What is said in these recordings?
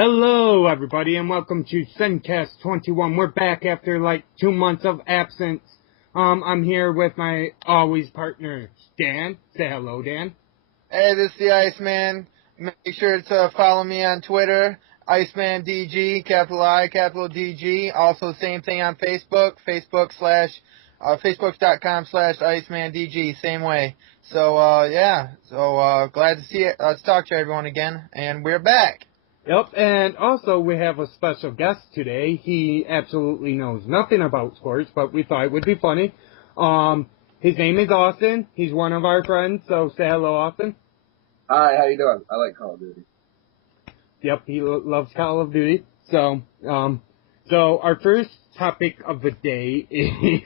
Hello, everybody, and welcome to sencast21. We're back after like 2 months of absence. I'm here with my always partner, Dan. Say hello, Dan. Hey, this is the Iceman. Make sure to follow me on Twitter, IcemanDG, capital I, capital DG. Also, same thing on Facebook, Facebook.com/IcemanDG, same way. So, glad to see it. Let's talk to everyone again, and we're back. Yep, and also we have a special guest today. He absolutely knows nothing about sports, but we thought it would be funny. His name is Austin. He's one of our friends, so say hello, Austin. Hi, how you doing? I like Call of Duty. Yep, he loves Call of Duty. So our first topic of the day is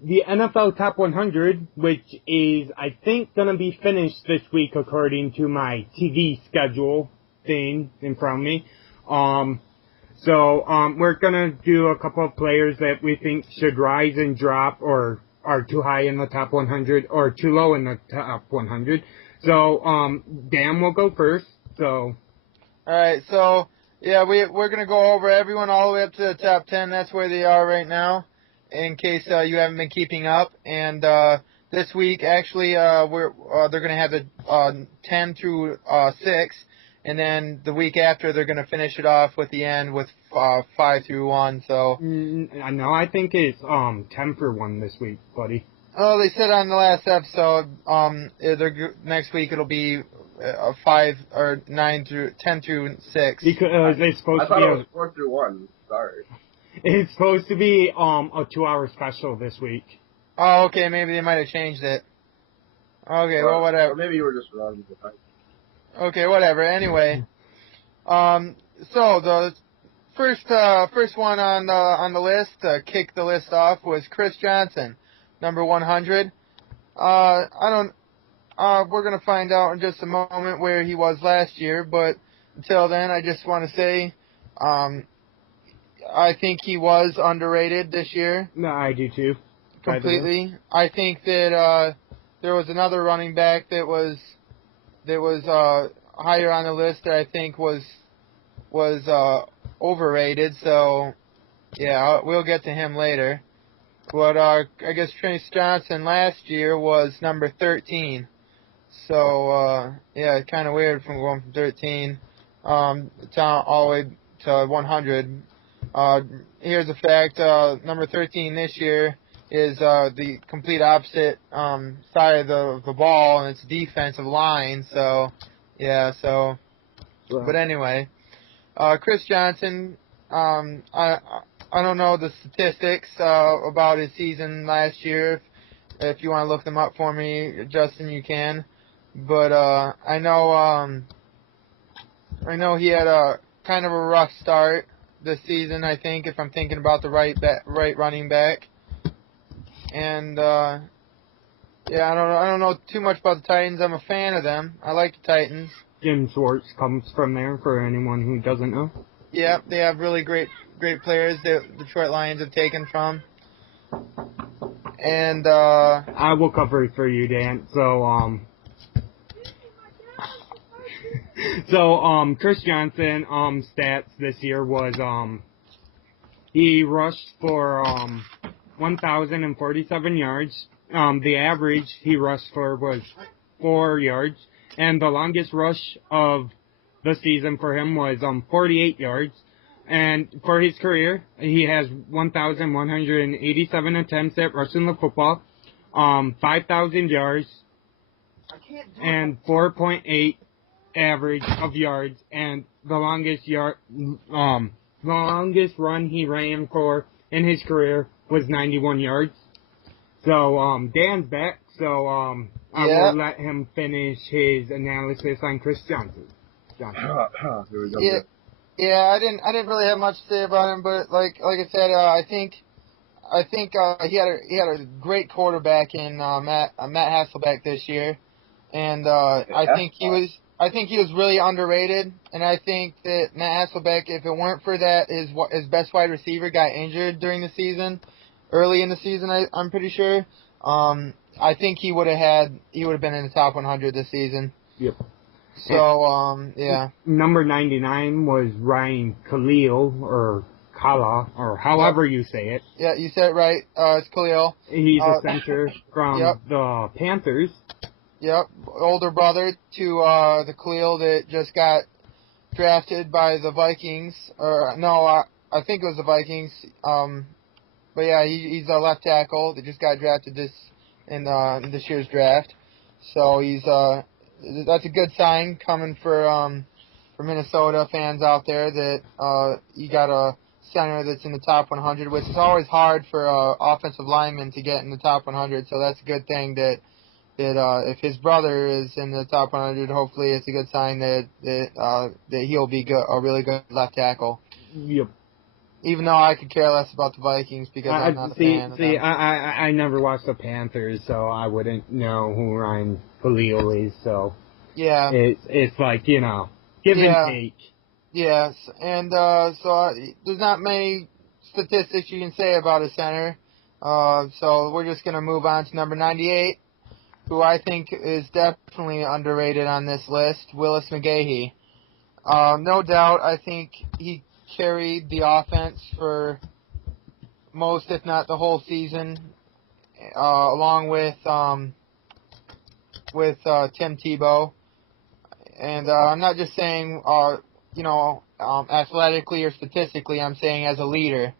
the NFL Top 100, which is, I think, going to be finished this week according to my TV schedule thing in front of me. We're going to do a couple of players that we think should rise and drop or are too high in the top 100 or too low in the top 100. So, Dan will go first. So, Alright, so, yeah, we're going to go over everyone all the way up to the top 10. That's where they are right now, in case you haven't been keeping up. And this week, actually, they're going to have the 10 through 6, and then the week after, they're going to finish it off with the end with 5 through 1. So no, I think it's 10 for 1 this week, buddy. Oh, they said on the last episode, next week it'll be 5 or 9 through 10 through 6. Because it's supposed to be it was 4 through 1. Sorry. It's supposed to be a 2-hour special this week. Oh, okay. Maybe they might have changed it. Okay, well, whatever. Or maybe you were just wrong. Okay, whatever. Anyway, so the first one on the list to kick the list off was Chris Johnson, number 100. We're gonna find out in just a moment where he was last year, but until then, I just want to say, I think he was underrated this year. No, I do too. Completely. I think that there was another running back that was higher on the list that I think was overrated. So yeah, we'll get to him later. But I guess Chris Johnson last year was number 13. So yeah, kind of weird from going from 13 down all the way to 100. Here's a fact: number 13 this year is the complete opposite side of the ball, and it's defensive line. So, yeah. So, but anyway, Chris Johnson. I don't know the statistics about his season last year. If you want to look them up for me, Justin, you can. But I know he had a kind of a rough start this season, I think, if I'm thinking about the right running back. And yeah, I don't know too much about the Titans. I'm a fan of them. I like the Titans. Jim Schwartz comes from there, for anyone who doesn't know. Yeah, they have really great players that the Detroit Lions have taken from. And I will cover it for you, Dan. So Chris Johnson stats this year was he rushed for 1,047 yards. The average he rushed for was 4 yards, and the longest rush of the season for him was 48 yards. And for his career, he has 1,187 attempts at rushing the football, 5,000 yards, and 4.8 average of yards, and the longest run he ran for in his career was 91 yards. So Dan's back, so I will let him finish his analysis on Chris Johnson. Here we go. Yeah, I didn't really have much to say about him, but like I said, I think he had a great quarterback in Matt Hasselbeck this year, and I think he was really underrated, and I think that Matt Hasselbeck, if it weren't for that, his best wide receiver got injured during the season, early in the season, I'm pretty sure. I think he would have been in the top 100 this season. Yep. So, yeah. Number 99 was Ryan Khalil, or Kala, or however you say it. Yeah, you said it right. It's Khalil. He's a center from Yep. the Panthers. Yep, older brother to the Khalil that just got drafted by the Vikings. Or no, I think it was the Vikings. But yeah, he's a left tackle that just got drafted in this year's draft. So that's a good sign coming for Minnesota fans out there that you got a center that's in the top 100, which is always hard for offensive linemen to get in the top 100. So that's a good thing that if his brother is in the top 100, hopefully it's a good sign that he'll be a really good left tackle. Yep. Even though I could care less about the Vikings because I'm not a fan of them. I never watched the Panthers, so I wouldn't know who Ryan Khalil is. So yeah, it's like, give and take. Yes, and so there's not many statistics you can say about a center. So we're just gonna move on to number 98, who I think is definitely underrated on this list, Willis McGahee. No doubt, I think he carried the offense for most, if not the whole season, along with Tim Tebow. And I'm not just saying, athletically or statistically. I'm saying as a leader.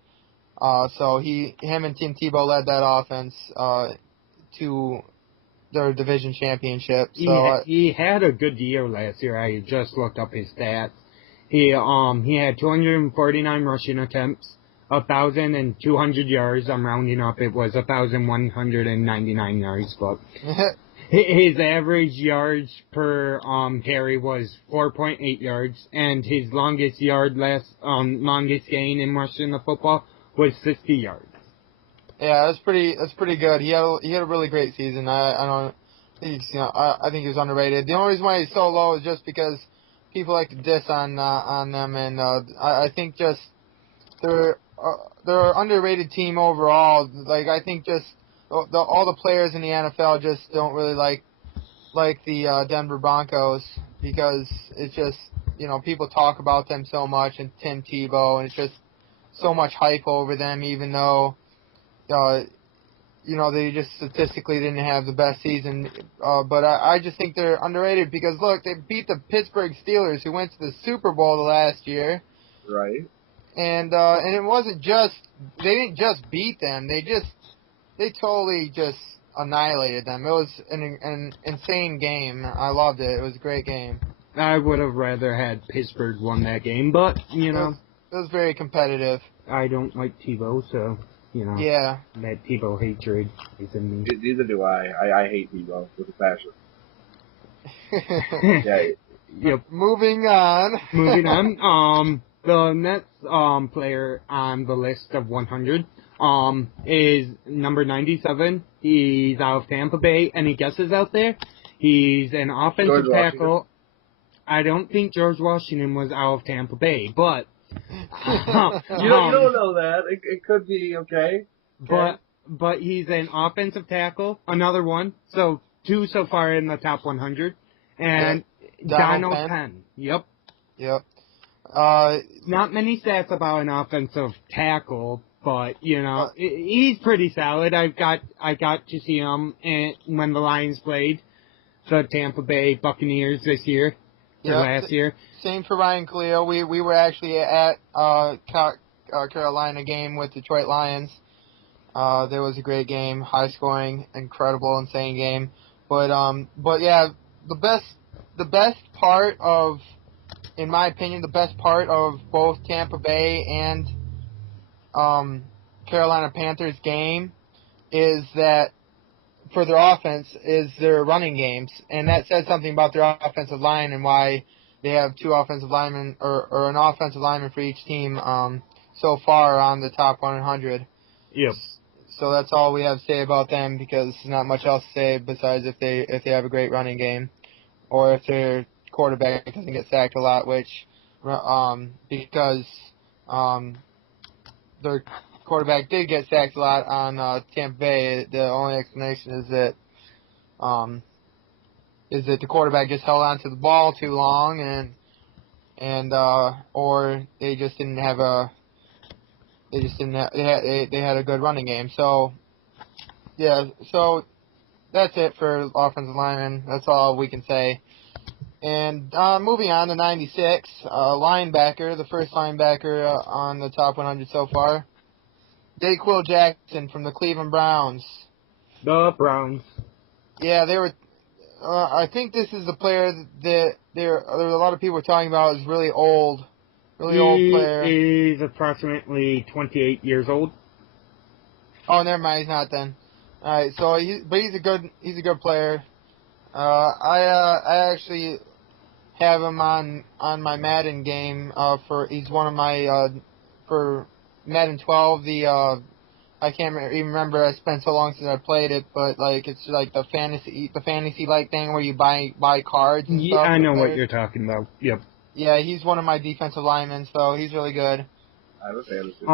So him and Tim Tebow led that offense to their division championship. So he had a good year last year. I just looked up his stats. He had 249 rushing attempts, 1,200 yards. I'm rounding up. It was 1,199 yards, but his average yards per carry was 4.8 yards, and his longest gain in rushing the football was 60 yards. Yeah, that's pretty good. He had a really great season. I think he was underrated. The only reason why he's so low is just because people like to diss on them, and I think just they're an underrated team overall. Like, I think just all the players in the NFL just don't really like the Denver Broncos, because it's just, people talk about them so much, and Tim Tebow, and it's just so much hype over them, even though they just statistically didn't have the best season. But I just think they're underrated because, look, they beat the Pittsburgh Steelers, who went to the Super Bowl the last year. Right. And it wasn't just, they didn't just beat them. They totally just annihilated them. It was an insane game. I loved it. It was a great game. I would have rather had Pittsburgh won that game, but, It was very competitive. I don't like Tebow, so... Yeah. That Tebow hatred is in me. Neither do I. I hate Tebow with a passion. Yeah. Yep. Moving on. The next player on the list of 100 is number 97. He's out of Tampa Bay. Any guesses out there? He's an offensive tackle. I don't think George Washington was out of Tampa Bay, but... you don't know that. It could be okay. But he's an offensive tackle. Another one. So 2 so far in the top 100. And Donald Penn. Yep. Not many stats about an offensive tackle, but he's pretty solid. I got to see him when the Lions played the Tampa Bay Buccaneers this year. Last year. Same for Ryan Khalil. We were actually at Carolina game with Detroit Lions. There was a great game, high scoring, incredible, insane game. But yeah, the best part of, in my opinion, the best part of both Tampa Bay and Carolina Panthers game is that, for their offense, is their running games, and that says something about their offensive line and why they have 2 offensive linemen or an offensive lineman for each team so far on the top 100. Yep. So that's all we have to say about them, because there's not much else to say besides if they have a great running game, or if their quarterback doesn't get sacked a lot, which because their quarterback did get sacked a lot on Tampa Bay. The only explanation is that is that the quarterback just held onto the ball too long, or they just didn't have they had a good running game. So yeah, so that's it for offensive linemen. That's all we can say. And moving on to 96, linebacker, the first linebacker on the top 100 so far, Dayquil Jackson from the Cleveland Browns. The Browns. Yeah, they were. I think this is the player that there a lot of people were talking about is really old player. He is approximately 28 years old. Oh, never mind, he's not then. All right, so he's a good player. I actually have him on my Madden game he's one of my for Madden 12. I can't even remember. I spent so long since I played it, but like it's like the fantasy like thing where you buy cards and stuff. I know what you're talking about. Yep. Yeah, he's one of my defensive linemen, so he's really good. I have a fantasy.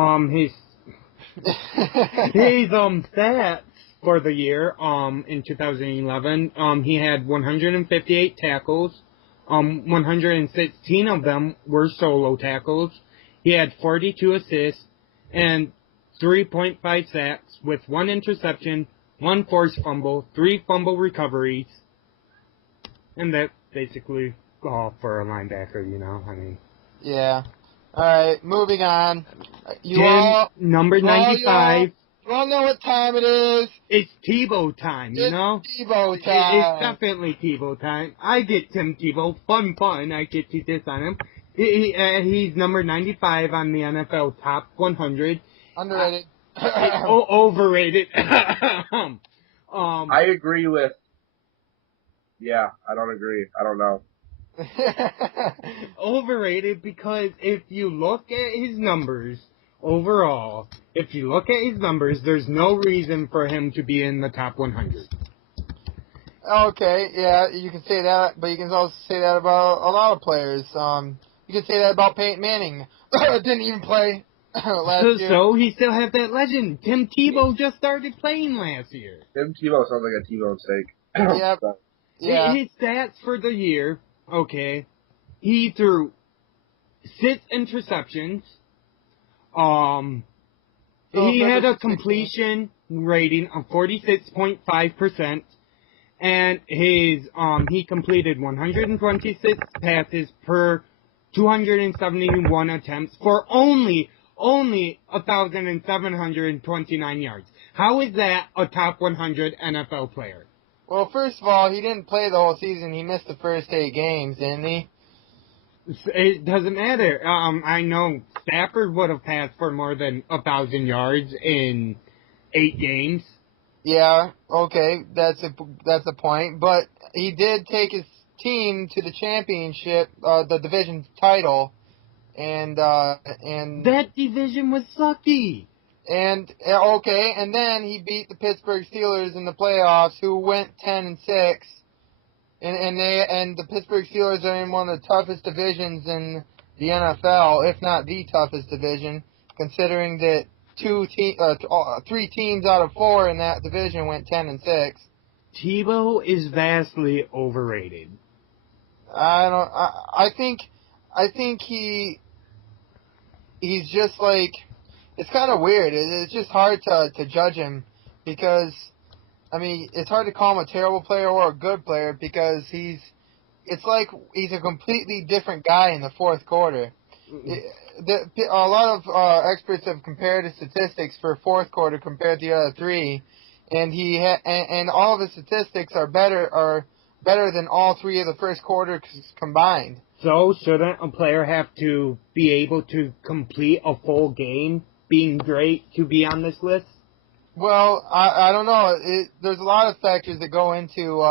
His stats for the year in 2011, he had 158 tackles. 116 of them were solo tackles. He had 42 assists and 3.5 sacks with 1 interception, 1 forced fumble, 3 fumble recoveries, and that's basically all for a linebacker, you know. I mean. Yeah. All right, moving on. Number 95. You all know what time it is. It's Tebow time, you know? Tebow time. It's definitely Tebow time. I get Tim Tebow. Fun. I get to diss on him. He's number 95 on the NFL Top 100. Underrated. Overrated. I agree with... Yeah, I don't agree. I don't know. Overrated because if you look at his numbers... Overall, if you look at his numbers, there's no reason for him to be in the top 100. Okay, yeah, you can say that, but you can also say that about a lot of players. You can say that about Peyton Manning. Didn't even play last year. So he still has that legend. Tim Tebow just started playing last year. Tim Tebow sounds like a T-bone steak. Yep. Yeah. His stats for the year, okay, he threw 6 interceptions. He had a completion rating of 46.5%, and he completed 126 passes per 271 attempts for only 1,729 yards. How is that a top 100 NFL player? Well, first of all, he didn't play the whole season. He missed the first 8 games, didn't he? It doesn't matter. I know Stafford would have passed for more than 1,000 yards in 8 games. Yeah, okay, that's a point. But he did take his team to the championship, the division title, and that division was sucky. And okay, and then he beat the Pittsburgh Steelers in the playoffs, who went 10-6. And the Pittsburgh Steelers are in one of the toughest divisions in the NFL, if not the toughest division, considering that 3 teams out of 4 in that division went 10-6. Tebow is vastly overrated. I think he's just like, it's kind of weird. It's just hard to judge him because. I mean, it's hard to call him a terrible player or a good player because it's like he's a completely different guy in the fourth quarter. A lot of experts have compared his statistics for fourth quarter compared to the other 3, and and all of his statistics are better than all 3 of the first quarters combined. So shouldn't a player have to be able to complete a full game, being great, to be on this list? Well, I don't know. There's a lot of factors that go into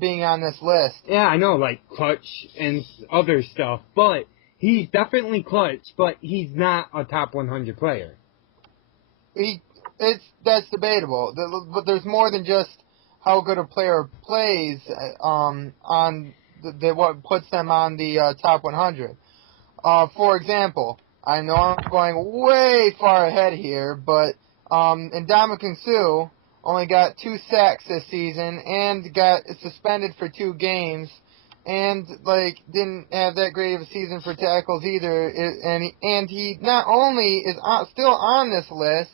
being on this list. Yeah, I know, like clutch and other stuff, but he's definitely clutch, but he's not a top 100 player. That's debatable. But there's more than just how good a player plays on what puts them on the top 100. For example, I know I'm going way far ahead here, but Ndamukong Suh only got 2 sacks this season and got suspended for 2 games. And, like, didn't have that great of a season for tackles either. And he not only is still on this list,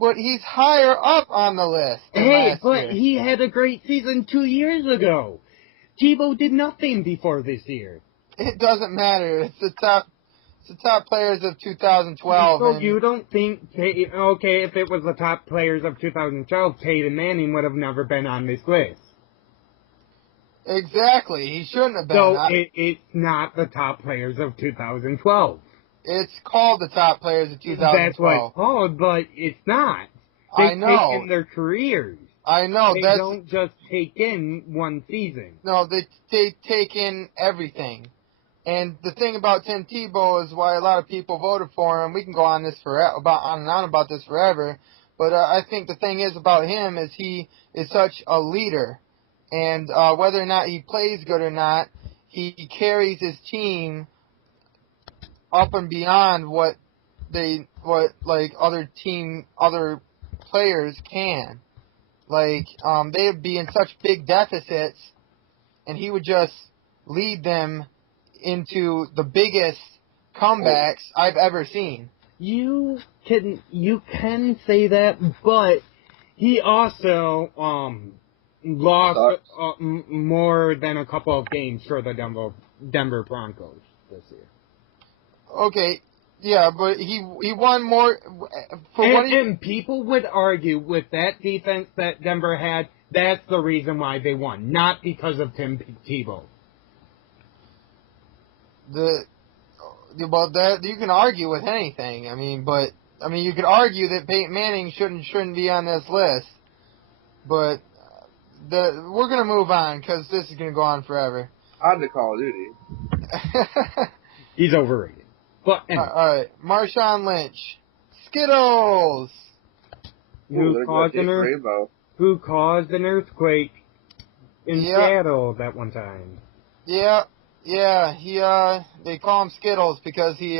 but he's higher up on the list than last year. He had a great season 2 years ago. Tebow did nothing before this year. It doesn't matter. It's the top players of 2012. So you don't think, okay, if it was the top players of 2012, Peyton Manning would have never been on this list. Exactly. He shouldn't have been. So it's not the top players of 2012. It's called the top players of 2012. That's what it's called, but it's not. They I know. take in their careers. I know. They don't just take in one season. No, they take in everything. And the thing about Tim Tebow is why a lot of people voted for him. We can go on this on and on about this forever. But I think the thing is about him is he is such a leader. And whether or not he plays good or not, he carries his team up and beyond what other players can. Like they would be in such big deficits, and he would just lead them into the biggest comebacks I've ever seen. You can say that, but he also lost more than a couple of games for the Denver Broncos this year. Okay, yeah, but he won more. And people would argue with that defense that Denver had, that's the reason why they won, not because of Tim Tebow. That you can argue with anything. You could argue that Peyton Manning shouldn't be on this list, but we're gonna move on because this is gonna go on forever. On to Call of Duty. He's overrated. But anyway. All right, Marshawn Lynch, Skittles. Who caused an earthquake in Seattle that one time? Yeah. They call him Skittles because they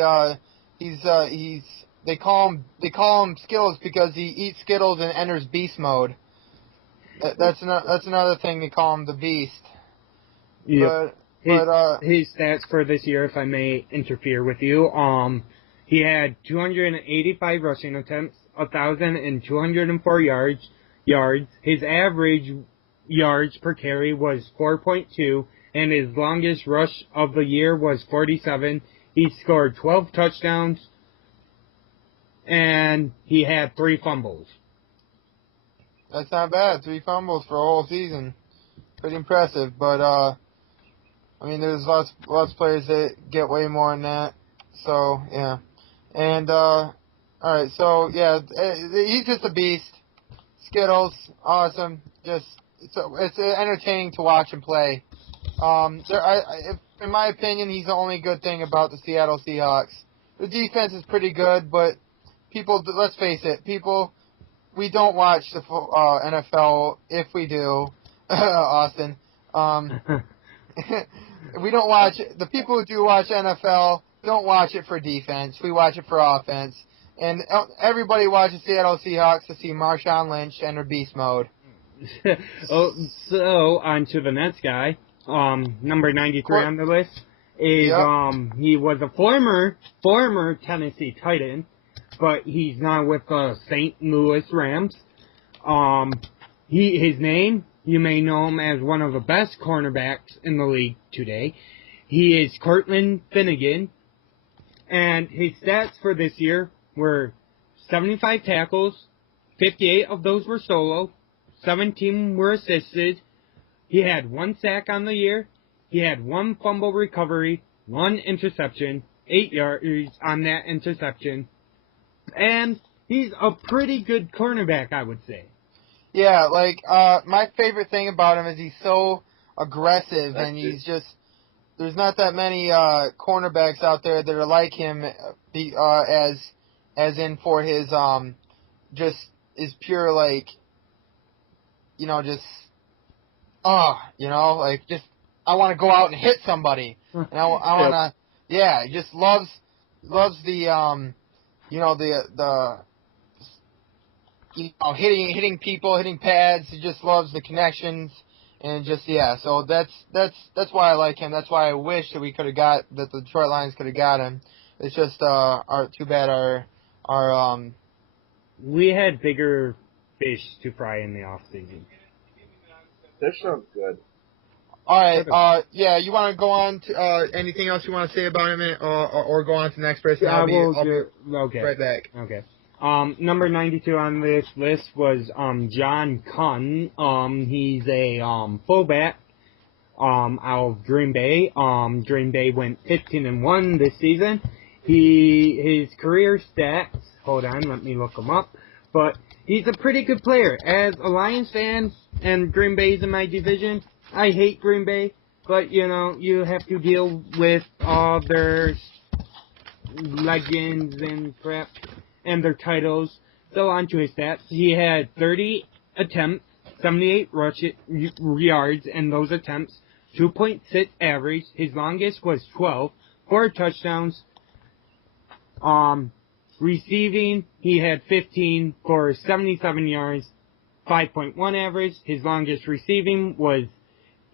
call him Skittles because he eats Skittles and enters beast mode. That's another thing they call him, the Beast. Yeah. His stats for this year, if I may interfere with you, he had 285 rushing attempts, 1,204 yards. His average yards per carry was 4.2, and his longest rush of the year was 47. He scored 12 touchdowns, and he had 3 fumbles. That's not bad. 3 fumbles for a whole season. Pretty impressive, but there's lots of players that get way more than that. So, yeah. And, alright, so, yeah, he's just a beast. Skittles, awesome. It's entertaining to watch him play. In my opinion, he's the only good thing about the Seattle Seahawks. The defense is pretty good, but let's face it, we don't watch the NFL. If we do, Austin, we don't watch. The people who do watch NFL don't watch it for defense. We watch it for offense. And everybody watches Seattle Seahawks to see Marshawn Lynch enter beast mode. So on to the next guy. Number 93 on the list is he was a former Tennessee Titan, but he's now with the St. Louis Rams. His name, you may know him as one of the best cornerbacks in the league today. He is Cortland Finnegan, and his stats for this year were 75 tackles, 58 of those were solo, 17 were assisted. He had 1 sack on the year. He had 1 fumble recovery, 1 interception, 8 yards on that interception. And he's a pretty good cornerback, I would say. Yeah, my favorite thing about him is he's so aggressive, and he's just, there's not that many cornerbacks out there that are like him, as in for his, just, is pure, just, I want to go out and hit somebody. And I want to, he just loves the, hitting people, hitting pads. He just loves the connections, and just So that's why I like him. That's why I wish that the Detroit Lions could have got him. It's just too bad our we had bigger fish to fry in the off season. This sounds good. All right. You want to go on to anything else you want to say about him, or go on to the next person? I'll be right back. Okay. Number 92 on this list was John Kunn. He's a fullback out of Green Bay. Green Bay went 15-1 this season. His career stats. Hold on, let me look him up. But he's a pretty good player. As a Lions fan, and Green Bay's in my division, I hate Green Bay, but, you have to deal with all their legends and crap, and their titles. So on to his stats. He had 30 attempts, 78 yards in those attempts, 2.6 average. His longest was 12, 4 touchdowns. Receiving, he had 15 for 77 yards, 5.1 average. His longest receiving was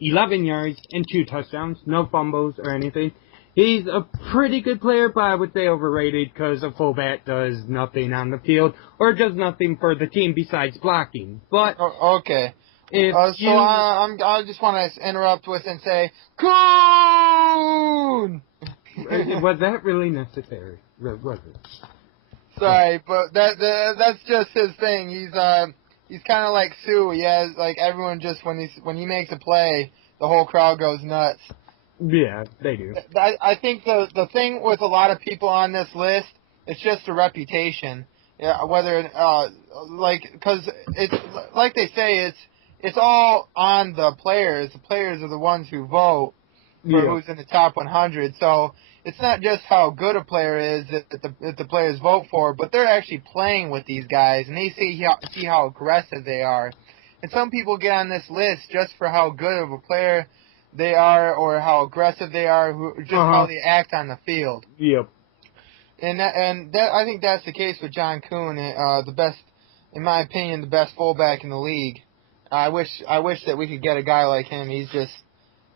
11 yards and 2 touchdowns, no fumbles or anything. He's a pretty good player, but I would say overrated because a fullback does nothing on the field or does nothing for the team besides blocking. But okay. I just want to interrupt with and say, Coon! Was that really necessary? Was it? Sorry, but that's just his thing. He's kind of like Sue. He has everyone just when he makes a play, the whole crowd goes nuts. Yeah, they do. I think the thing with a lot of people on this list, it's just a reputation. Yeah, because it's like they say, it's all on the players. The players are the ones who vote for who's in the top 100. So it's not just how good a player is that the players vote for, but they're actually playing with these guys, and they see how aggressive they are. And some people get on this list just for how good of a player they are or how aggressive they are, how they act on the field. Yep. And I think that's the case with John Kuhn, the best, in my opinion, the best fullback in the league. I wish that we could get a guy like him. He's just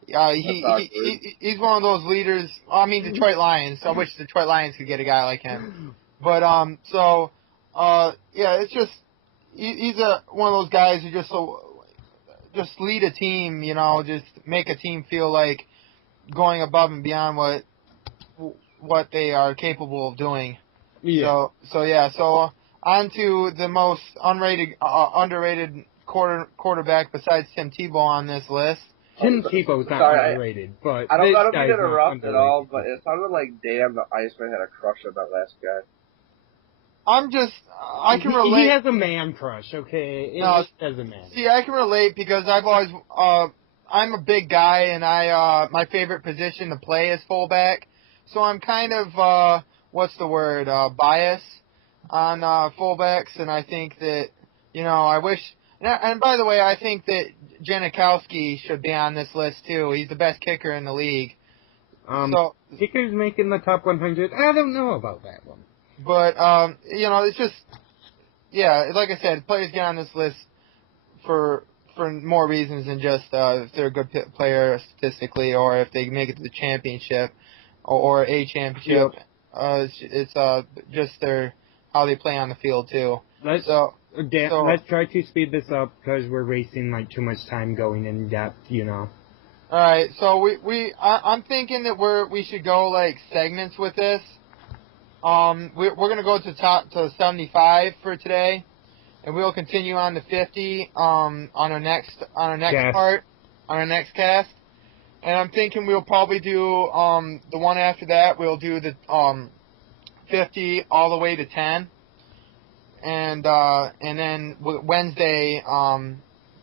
he's one of those leaders. I mean, Detroit Lions. I wish Detroit Lions could get a guy like him. But it's just he's one of those guys who just lead a team. Just make a team feel like going above and beyond what they are capable of doing. Yeah. So on to the most underrated quarterback besides Tim Tebow on this list. Tim Tebow's not underrated, but I don't mean to interrupt at all, but it sounded like Dan the Iceman had a crush on that last guy. I can relate. He has a man crush, okay? As a man. See, I can relate because I've always, I'm a big guy, and my favorite position to play is fullback. So I'm kind of, biased on fullbacks, and I think that, I wish. And by the way, I think that Janikowski should be on this list too. He's the best kicker in the league. Kickers making the top 100. I don't know about that one. But it's just, like I said, players get on this list for more reasons than just if they're a good player statistically or if they make it to the championship or a championship. Yep. It's just how they play on the field too. Let's try to speed this up because we're wasting too much time going in depth. All right, so I'm thinking that we should go segments with this. We're gonna go to 75 for today, and we'll continue on to 50 on our next part, on our next cast. And I'm thinking we'll probably do the one after that. We'll do the 50 all the way to 10, and then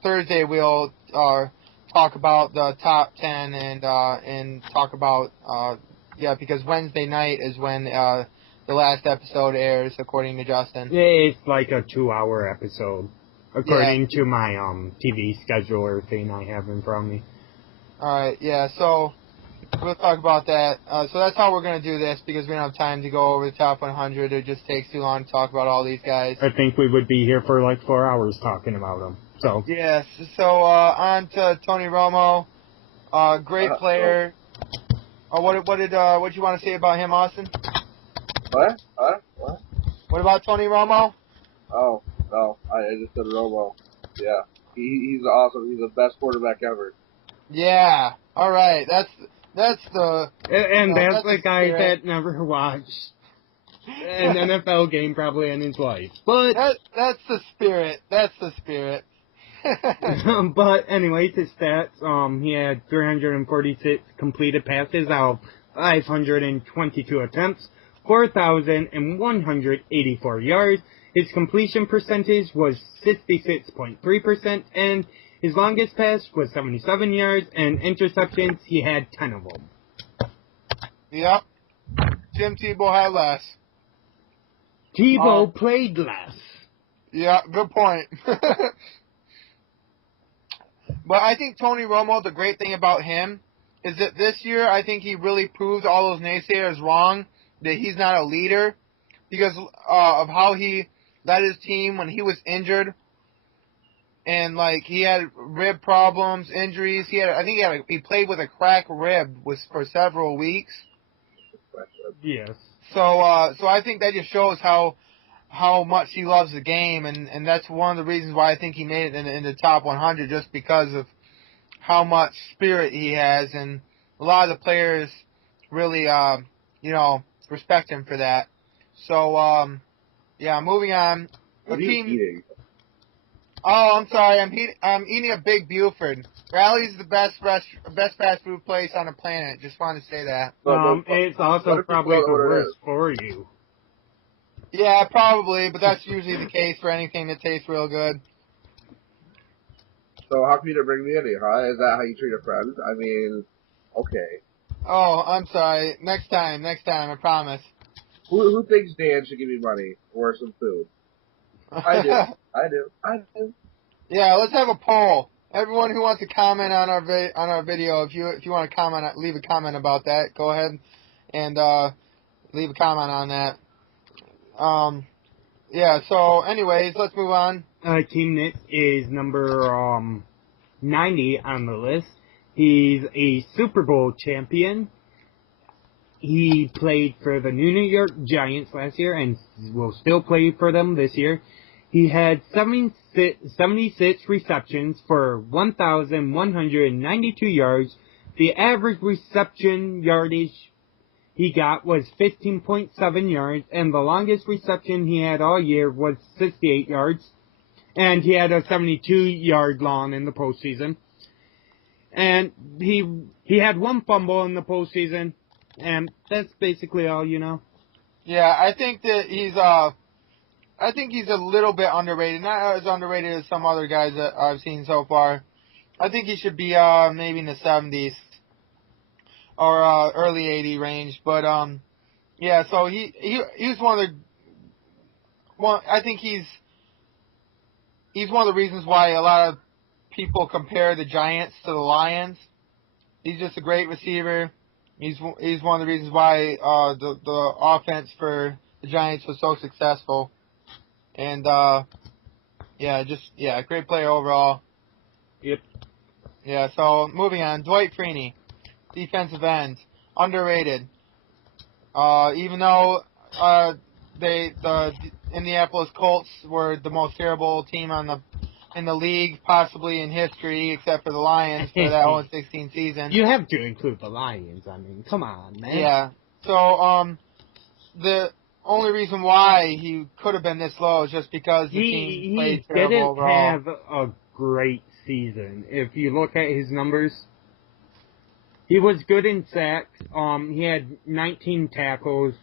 Thursday we'll talk about the top 10 and talk about because Wednesday night is when the last episode airs, according to Justin. It's like a 2-hour episode, according to my TV scheduler thing I have in front of me. All right, yeah. So we'll talk about that. So that's how we're going to do this, because we don't have time to go over the top 100. It just takes too long to talk about all these guys. I think we would be here for like 4 hours talking about them. So yes. So on to Tony Romo, great player. What you want to say about him, Austin? What? What about Tony Romo? Oh, no, I just said Romo. Yeah, he's awesome. He's the best quarterback ever. Yeah. All right. That's the. and that's the guy spirit. that never watched an NFL game probably in his life. But that's the spirit. That's the spirit. but anyways, his stats, he had 346 completed passes out of 522 attempts, 4,184 yards. His completion percentage was 66.3%, and his longest pass was 77 yards, and interceptions, he had 10 of them. Yep. Tim Tebow had less. Tebow played less. Yeah, good point. But I think Tony Romo, the great thing about him is that this year I think he really proved all those naysayers wrong, that he's not a leader, because of how he led his team when he was injured. And like he had rib problems, injuries. He played with a cracked rib for several weeks. Yes. So I think that just shows how much he loves the game, and that's one of the reasons why I think he made it in the top 100, just because of how much spirit he has, and a lot of the players really respect him for that. So moving on. What are you eating? Oh, I'm sorry. I'm eating a Big Buford. Rally's the best fast food place on the planet. Just wanted to say that. It's also probably the worst for you. Yeah, probably, but that's usually the case for anything that tastes real good. So how come you didn't bring me any, huh? Is that how you treat a friend? I mean, okay. Oh, I'm sorry. Next time, I promise. Who thinks Dan should give me money or some food? I do. Yeah, let's have a poll. Everyone who wants to comment on our video, if you want to comment, leave a comment about that. Go ahead and leave a comment on that. So anyways, let's move on. Team Nick is number 90 on the list. He's a Super Bowl champion. He played for the New York Giants last year and will still play for them this year. He had 76 receptions for 1,192 yards. The average reception yardage he got was 15.7 yards, and the longest reception he had all year was 68 yards. And he had a 72-yard long in the postseason. And he had one fumble in the postseason, and that's basically all, Yeah, I think that he's a little bit underrated. Not as underrated as some other guys that I've seen so far. I think he should be maybe in the 70s or early 80 range. But so he's one of the I think he's one of the reasons why a lot of people compare the Giants to the Lions. He's just a great receiver. He's one of the reasons why the offense for the Giants was so successful. And great player overall. Yep. Yeah, so moving on. Dwight Freeney, defensive end, underrated. Even though the Indianapolis Colts were the most terrible team in the league, possibly in history, except for the Lions for that 0-16 season. You have to include the Lions. I mean, come on, man. Yeah. So the only reason why he could have been this low is just because the team played terrible overall. He didn't have a great season. If you look at his numbers, he was good in sacks. He had 19 tackles.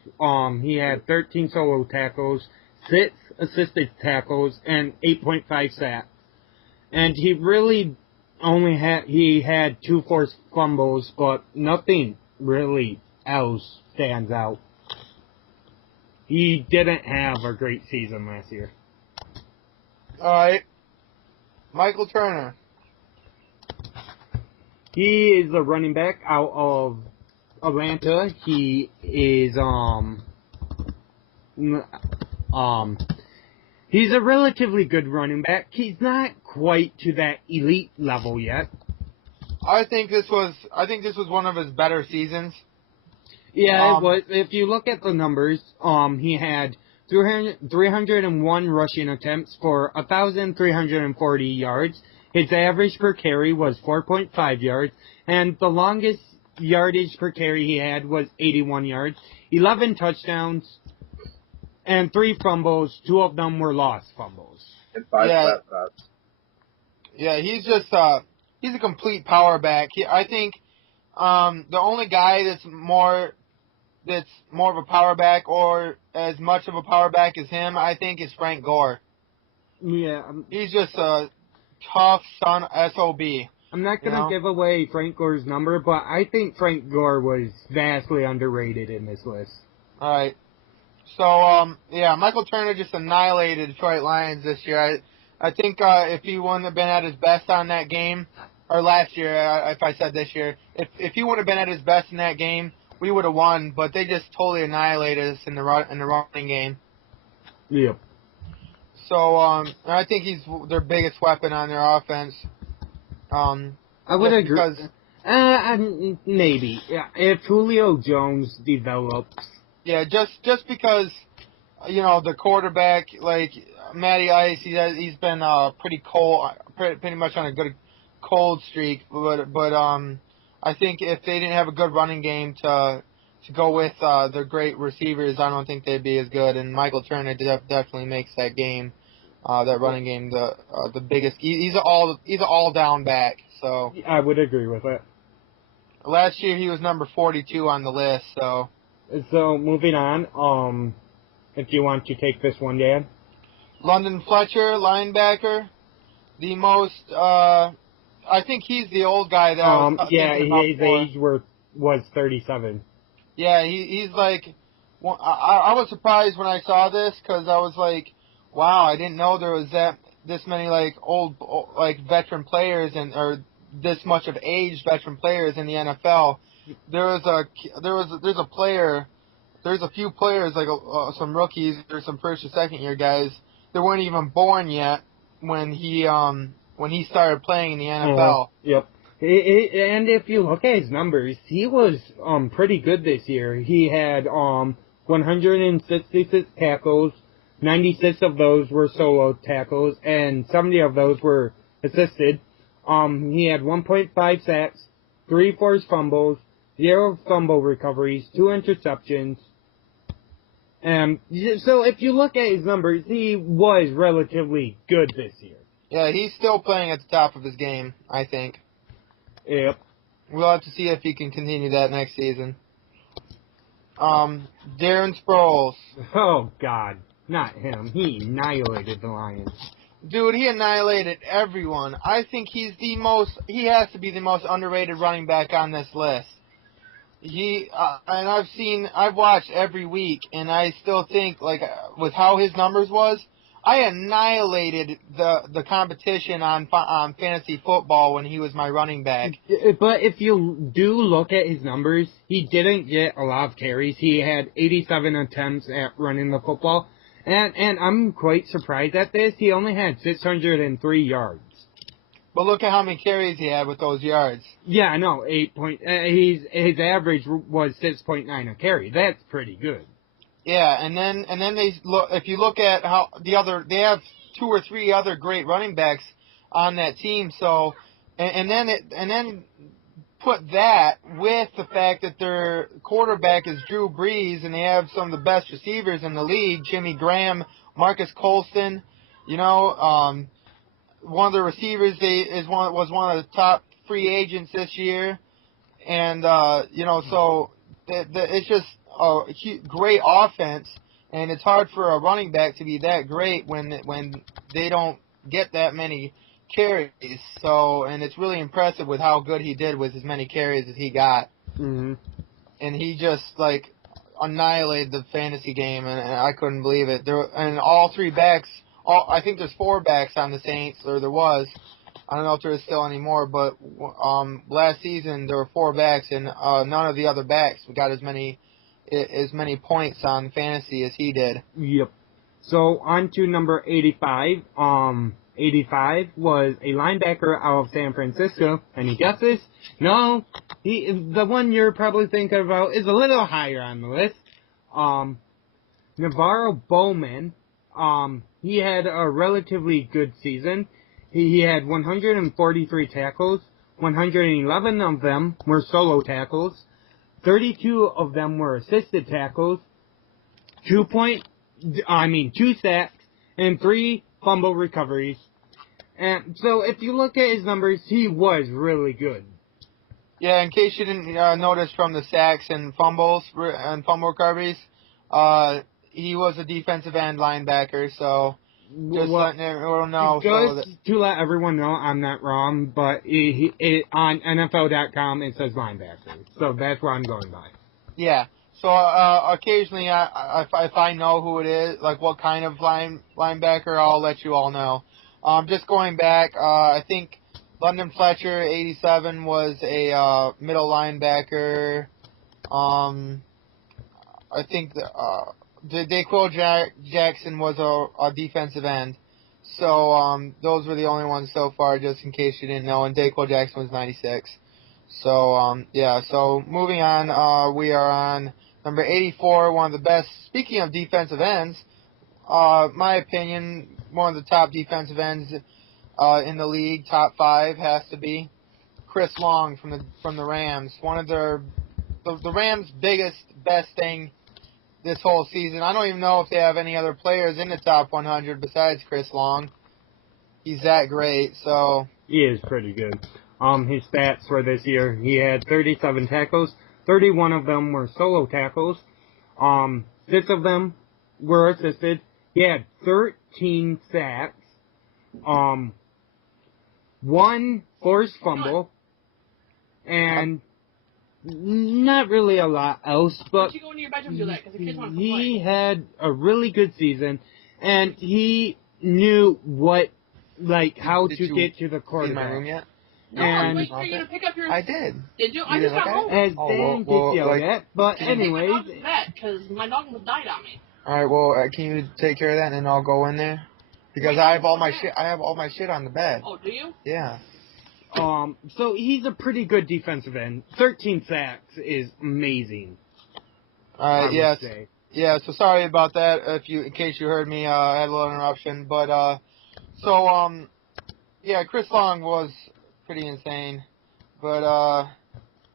He had 13 solo tackles, 6 assisted tackles, and 8.5 sacks. And he really he had 2 forced fumbles, but nothing really else stands out. He didn't have a great season last year. All right. Michael Turner. He is a running back out of Atlanta, he is he's a relatively good running back. He's not quite to that elite level yet. I think this was one of his better seasons. Yeah, it was. If you look at the numbers, he had 301 rushing attempts for 1,340 yards. His average per carry was 4.5 yards, and the longest yardage per carry he had was 81 yards, 11 touchdowns, and 3 fumbles. 2 of them were lost fumbles. And 5 flat shots. Yeah, he's just he's a complete power back. I think the only guy that's more of a power back or as much of a power back as him, I think, is Frank Gore. Yeah. He's just a tough son SOB. I'm not going to give away Frank Gore's number, but I think Frank Gore was vastly underrated in this list. All right. So, Michael Turner just annihilated Detroit Lions this year. I think if he wouldn't have been at his best on that game, or last year, if I said this year, if he wouldn't have been at his best in that game, we would have won, but they just totally annihilated us in the running game. Yep. So, I think he's their biggest weapon on their offense. I would agree. Because, maybe. Yeah, if Julio Jones develops. Yeah, just because, the quarterback, like Matty Ice, he's been pretty cold, pretty much on a good cold streak. But I think if they didn't have a good running game to go with their great receivers, I don't think they'd be as good. And Michael Turner definitely makes that game, that running game, the biggest. He's an all down back. So I would agree with that. Last year he was number 42 on the list. So moving on, if you want to take this one, Dan. London Fletcher, linebacker, the most. I think he's the old guy that I was thinking about his before. age was 37. Yeah, he's like. I was surprised when I saw this because I was like, wow, I didn't know there was this many like old like veteran players or this much of aged veteran players in the NFL. There's a few players like some rookies or some first or second year guys that weren't even born yet when he started playing in the NFL. Yep. And if you look at his numbers, he was pretty good this year. He had 166 tackles, 96 of those were solo tackles, and 70 of those were assisted. He had 1.5 sacks, 3 forced fumbles, 0 fumble recoveries, 2 interceptions. So if you look at his numbers, he was relatively good this year. Yeah, he's still playing at the top of his game, I think. Yep. We'll have to see if he can continue that next season. Darren Sproles. Oh, God. Not him. He annihilated the Lions. Dude, he annihilated everyone. I think he has to be the most underrated running back on this list. And I've watched every week, and I still think, like, with how his numbers was, I annihilated the competition on fantasy football when he was my running back. But if you do look at his numbers, he didn't get a lot of carries. He had 87 attempts at running the football. And I'm quite surprised at this. He only had 603 yards. But look at how many carries he had with those yards. Yeah, I know. His average was 6.9 a carry. That's pretty good. Yeah, and then if you look at how they have 2 or 3 other great running backs on that team. So, and then put that with the fact that their quarterback is Drew Brees, and they have some of the best receivers in the league, Jimmy Graham, Marcus Colston. One of the receivers was one of the top free agents this year, and so it's just a great offense, and it's hard for a running back to be that great when they don't get that many carries. So, and it's really impressive with how good he did with as many carries as he got. Mm-hmm. And he just like annihilated the fantasy game, and I couldn't believe it. And all 3 backs. I think there's 4 backs on the Saints, or there was, I don't know if there is still any more, but last season there were 4 backs, and none of the other backs got as many points on fantasy as he did. Yep. So on to number 85. 85 was a linebacker out of San Francisco. Any guesses? No. The one you're probably thinking about is a little higher on the list. Navarro Bowman. He had a relatively good season. He had 143 tackles. 111 of them were solo tackles. 32 of them were assisted tackles. 2 sacks, and 3 fumble recoveries. And so if you look at his numbers, he was really good. Yeah, in case you didn't notice from the sacks and fumble recoveries, he was a defensive end linebacker, so just letting everyone know. To let everyone know, I'm not wrong, but on NFL.com it says linebacker, so that's what I'm going by. Yeah. So occasionally, if I know who it is, like what kind of linebacker, I'll let you all know. Just going back, I think London Fletcher, 87, was a middle linebacker. I think Daquil Jackson was a defensive end. So those were the only ones so far, just in case you didn't know. And Daquil Jackson was 96. So yeah. So moving on, we are on number 84, one of the best. Speaking of defensive ends, my opinion, one of the top defensive ends in the league, top 5 has to be Chris Long from the Rams. One of the Rams' best thing this whole season. I don't even know if they have any other players in the top 100 besides Chris Long. He's that great. So he is pretty good. His stats for this year: he had 37 tackles. 31 of them were solo tackles. 6 of them were assisted. He had 13 sacks. 1 forced fumble. And not really a lot else, but you go into your bedroom and do that, 'cause the kids want to he play. had a really good season, and he knew how to get to the quarterback. in my room yet? No, And I'm waiting for you to pick up your... I did. Did you? I just got home. As Dan gets yelled at, but anyways. I take my dog to bed, because my dog almost died on me. Alright, well, can you take care of that and then I'll go in there? Because I have all my shit on the bed. Oh, do you? Yeah. So he's a pretty good defensive end. 13 sacks is amazing. Yes. Yeah, so sorry about that in case you heard me, I had a little interruption, but yeah, Chris Long was pretty insane. But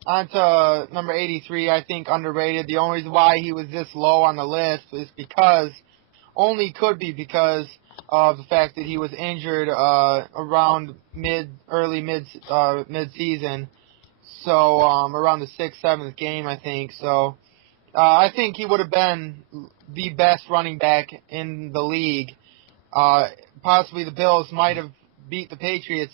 on to number 83, I think underrated. The only reason why he was this low on the list is because of the fact that he was injured around early mid-season. So around the 6th, 7th game, I think. So I think he would have been the best running back in the league. Possibly the Bills might have beat the Patriots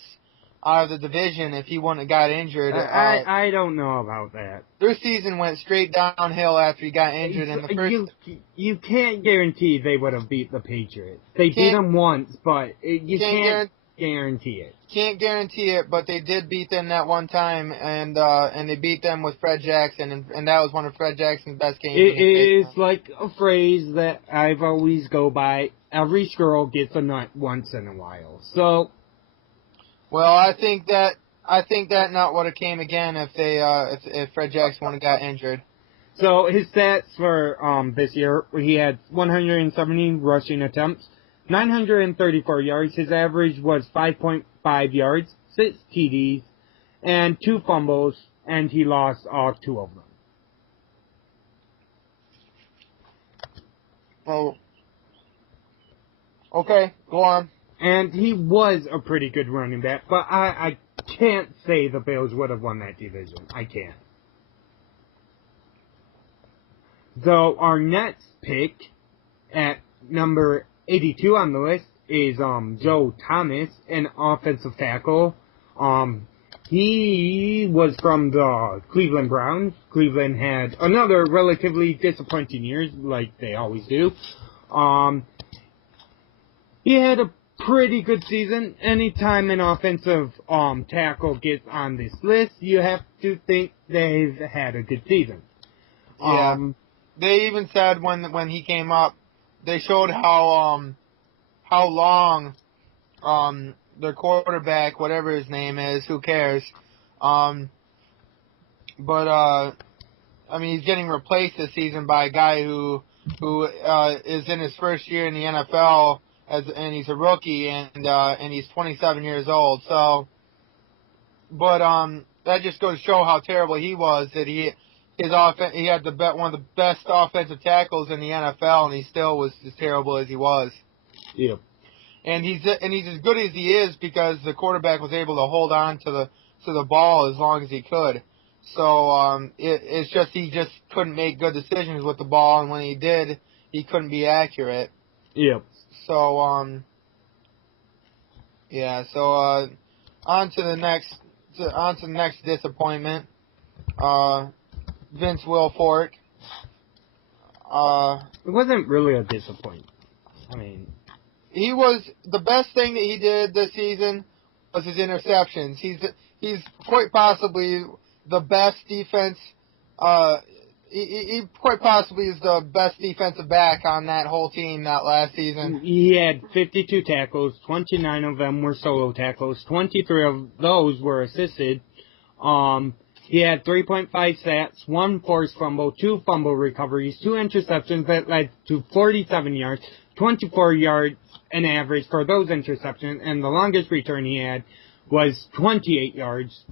out of the division if he wouldn't have got injured. I don't know about that. Their season went straight downhill after he got injured in the first. You can't guarantee they would have beat the Patriots. They beat them once, but you can't guarantee it. Can't guarantee it, but they did beat them that one time, and they beat them with Fred Jackson, and that was one of Fred Jackson's best games. It is like a phrase that I've always go by: every squirrel gets a nut once in a while. So. Well, I think that not would have came again if Fred Jackson would have got injured. So his stats for this year, he had 170 rushing attempts, 934 yards. His average was 5.5 yards, 6 TDs, and 2 fumbles, and he lost 2 of them. Oh. Okay, go on. And he was a pretty good running back, but I can't say the Bills would have won that division. I can't. So our next pick at number 82 on the list is Joe Thomas, an offensive tackle. He was from the Cleveland Browns. Cleveland had another relatively disappointing year, like they always do. He had a pretty good season. Anytime an offensive tackle gets on this list, you have to think they've had a good season. Yeah. They even said when he came up, they showed how long their quarterback, whatever his name is, who cares? He's getting replaced this season by a guy who is in his first year in the NFL and he's a rookie and he's 27 years old. So, that just goes to show how terrible he was. That he had one of the best offensive tackles in the NFL, and he still was as terrible as he was. Yeah. And he's as good as he is because the quarterback was able to hold on to the ball as long as he could. So it's just he just couldn't make good decisions with the ball, and when he did, he couldn't be accurate. Yep. So on to the next disappointment. Vince Wilfork. It wasn't really a disappointment. I mean, he was the best thing that he did this season was his interceptions. He's quite possibly the best defense. He quite possibly is the best defensive back on that whole team that last season. He had 52 tackles, 29 of them were solo tackles, 23 of those were assisted. He had 3.5 sacks, 1 forced fumble, 2 fumble recoveries, 2 interceptions that led to 47 yards, 24 yards an average for those interceptions, and the longest return he had was 28 yards.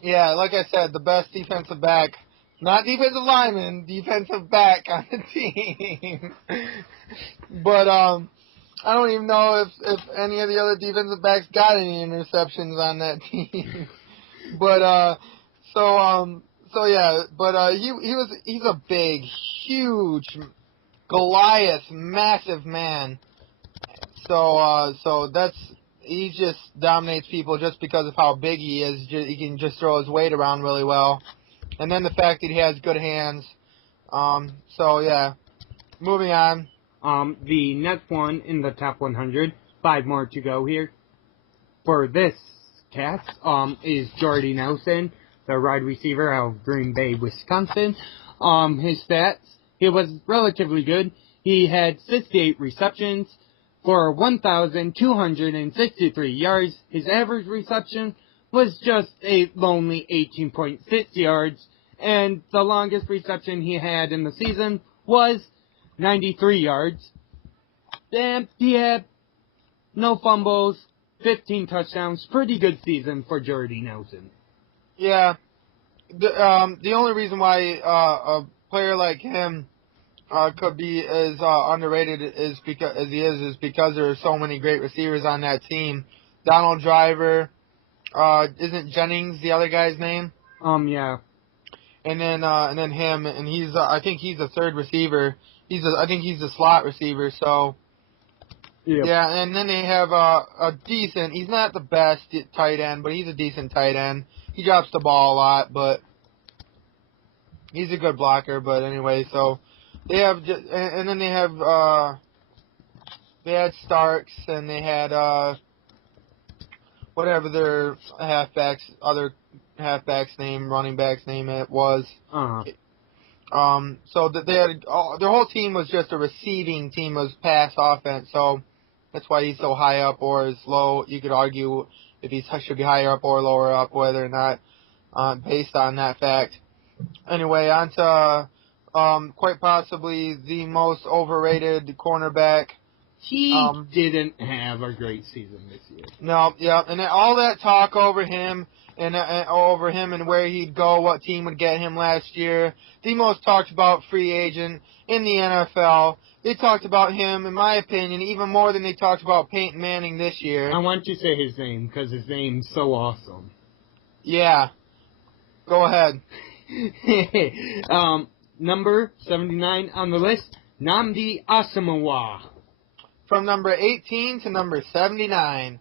Yeah, like I said, the best defensive back, not defensive lineman, defensive back on the team. But I don't even know if any of the other defensive backs got any interceptions on that team. He's a big, huge Goliath, massive man. He just dominates people just because of how big he is. He can just throw his weight around really well. And then the fact that he has good hands. Moving on. The next one in the top 100, 5 more to go here. For this cast, is Jordy Nelson, the wide receiver out of Green Bay, Wisconsin. His stats, he was relatively good. He had 68 receptions for 1,263 yards. His average reception was just a lonely 18.6 yards, and the longest reception he had in the season was 93 yards. And he had no fumbles, 15 touchdowns. Pretty good season for Jordy Nelson. Yeah. The only reason why a player like him could be as underrated is because there are so many great receivers on that team. Donald Driver, isn't Jennings the other guy's name? Yeah. And then him, and I think he's a third receiver. I think he's a slot receiver. So Yep. yeah, and then they have a decent. He's not the best tight end, but he's a decent tight end. He drops the ball a lot, but he's a good blocker. But anyway, so. They have, and then they had Starks, and they had whatever their other halfback's name, running back's name it was. Uh-huh. So that they had their whole team was just a receiving team, was pass offense. So that's why he's so high up or is low. You could argue if he should be higher up or lower up, whether or not based on that fact. Anyway, on to. Quite possibly the most overrated cornerback. He didn't have a great season this year. No, yeah, and all that talk over him and where he'd go, what team would get him last year. The most talked about free agent in the NFL. They talked about him, in my opinion, even more than they talked about Peyton Manning this year. I want you to say his name because his name's so awesome. Yeah, go ahead. Number 79 on the list, Nnamdi Asomugha. From number 18 to number 79.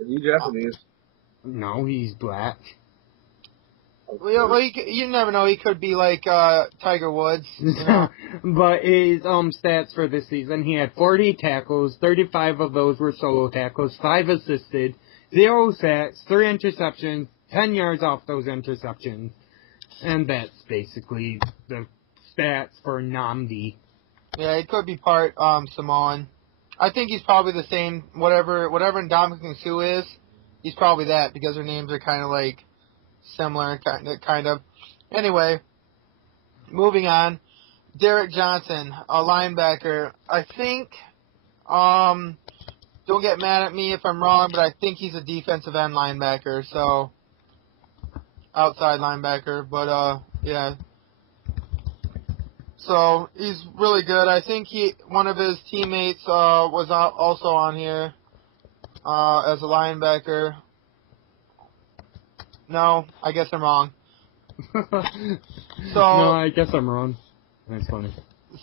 Are you Japanese? No, he's black. Well, you never know. He could be like Tiger Woods. You know? But his stats for this season, he had 40 tackles, 35 of those were solo tackles, 5 assisted, 0 sacks, 3 interceptions, 10 yards off those interceptions. And that's basically the stats for Nnamdi. Yeah, he could be part Samoan. I think he's probably the same. Whatever Ndamukong Suh is, he's probably that because their names are kind of like similar, kind of. Anyway, moving on. Derek Johnson, a linebacker. I think. Don't get mad at me if I'm wrong, but I think he's a defensive end linebacker. So outside linebacker, but yeah. So he's really good. I think one of his teammates was also on here as a linebacker. No, I guess I'm wrong. No, I guess I'm wrong. That's funny.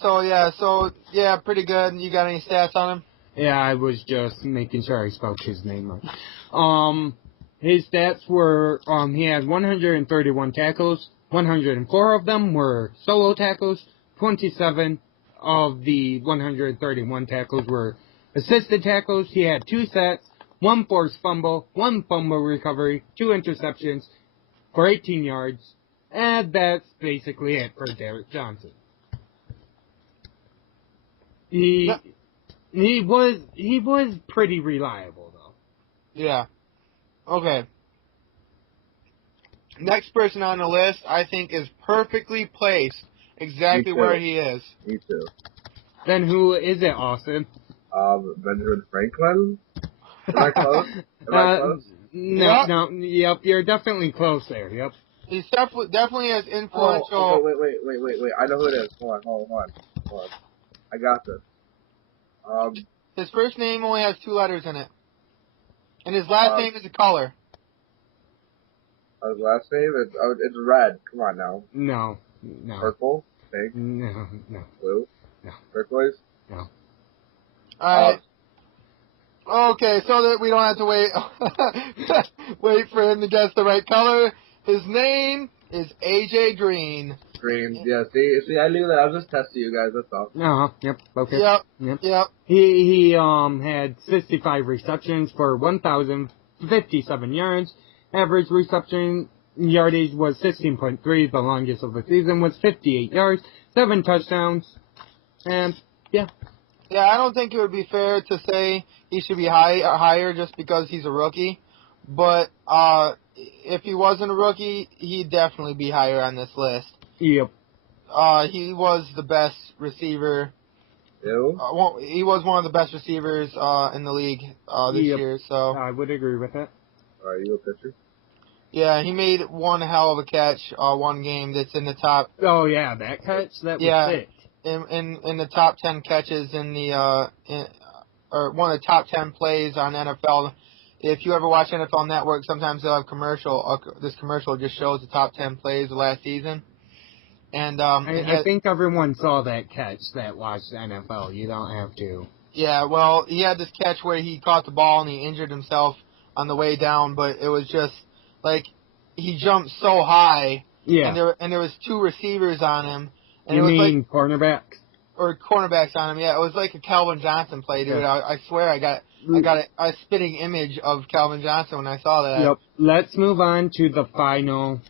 So yeah, pretty good. You got any stats on him? Yeah, I was just making sure I spelled his name right. His stats were, he had 131 tackles, 104 of them were solo tackles, 27 of the 131 tackles were assisted tackles. He had 2 sacks, 1 forced fumble, 1 fumble recovery, 2 interceptions for 18 yards, and that's basically it for Derek Johnson. He was pretty reliable though. Yeah. Okay. Next person on the list, I think, is perfectly placed exactly where he is. Me too. Then who is it, Austin? Benjamin Franklin? Am I close? Am I close? Yep. Yep, you're definitely close there, yep. He's definitely as influential. Oh, wait. I know who it is. Hold on. I got this. His first name only has 2 letters in it. And his last name is a color. His last name it's red. Come on now. No. Purple? Pink? No. Blue? No. Turquoise? No. Alright. Okay, so that we don't have to wait for him to guess the right color. His name is AJ Green. Green. Yeah, see, I knew that. I was just testing you guys, that's all. Yep, okay. Yep. He had 65 receptions for 1,057 yards. Average reception yardage was 16.3. The longest of the season was 58 yards, 7 touchdowns, and yeah. Yeah, I don't think it would be fair to say he should be higher just because he's a rookie. But if he wasn't a rookie, he'd definitely be higher on this list. Yep. He was the best receiver. Ew. He was one of the best receivers in the league this year. So I would agree with that. Are you a pitcher? Yeah, he made one hell of a catch one game that's in the top. Oh yeah, that catch that was sick. In the top 10 catches or one of the top 10 plays on NFL. If you ever watch NFL Network, sometimes they'll have commercial. This commercial just shows the top 10 plays of last season. And I think everyone saw that catch that watched NFL. You don't have to. Yeah, well, he had this catch where he caught the ball and he injured himself on the way down, but it was just like he jumped so high. Yeah. And there was 2 receivers on him. And You it was mean like, cornerbacks? or cornerbacks on him? Yeah, it was like a Calvin Johnson play, dude. Yeah. I swear I got a spitting image of Calvin Johnson when I saw that. Yep. Let's move on to the final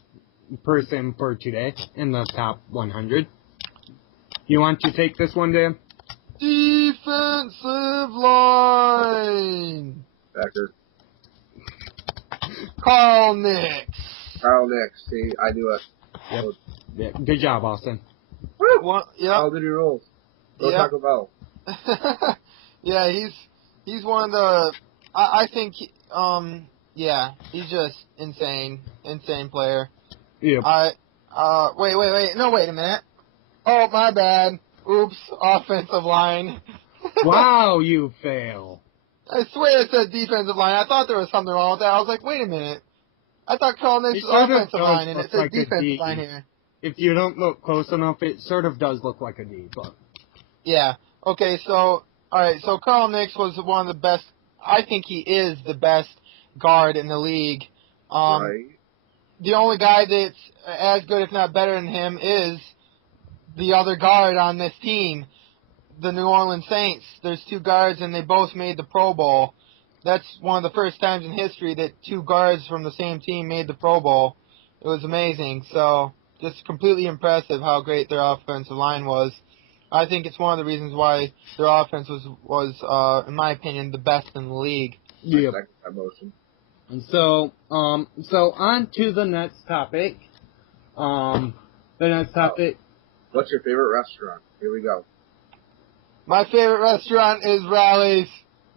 person for today in the top 100. You want to take this one, Dan? Defensive line. Backer. Carl Nix. See, I knew it. Yep. Yeah. Good job, Austin. Woo! Yep. How did he rolls? Go Taco Bell. Yeah, he's one of the. I think. Yeah, he's just insane player. Yep. Wait. No, wait a minute. Oh, my bad. Oops. Offensive line. Wow, you fail. I swear it said defensive line. I thought there was something wrong with that. I was like, wait a minute. I thought Carl Nix was offensive line, and it says defensive line here. If you don't look close enough, it sort of does look like a D, but... Yeah. Okay, so, alright, so Carl Nix was one of the best, I think he is the best guard in the league. Right. the only guy that's as good, if not better than him, is the other guard on this team, the New Orleans Saints. There's 2 guards, and they both made the Pro Bowl. That's one of the first times in history that 2 guards from the same team made the Pro Bowl. It was amazing. So, just completely impressive how great their offensive line was. I think it's one of the reasons why their offense was in my opinion, the best in the league. Yeah. Emotion. And so on to the next topic. The next topic. What's your favorite restaurant? Here we go. My favorite restaurant is Rally's.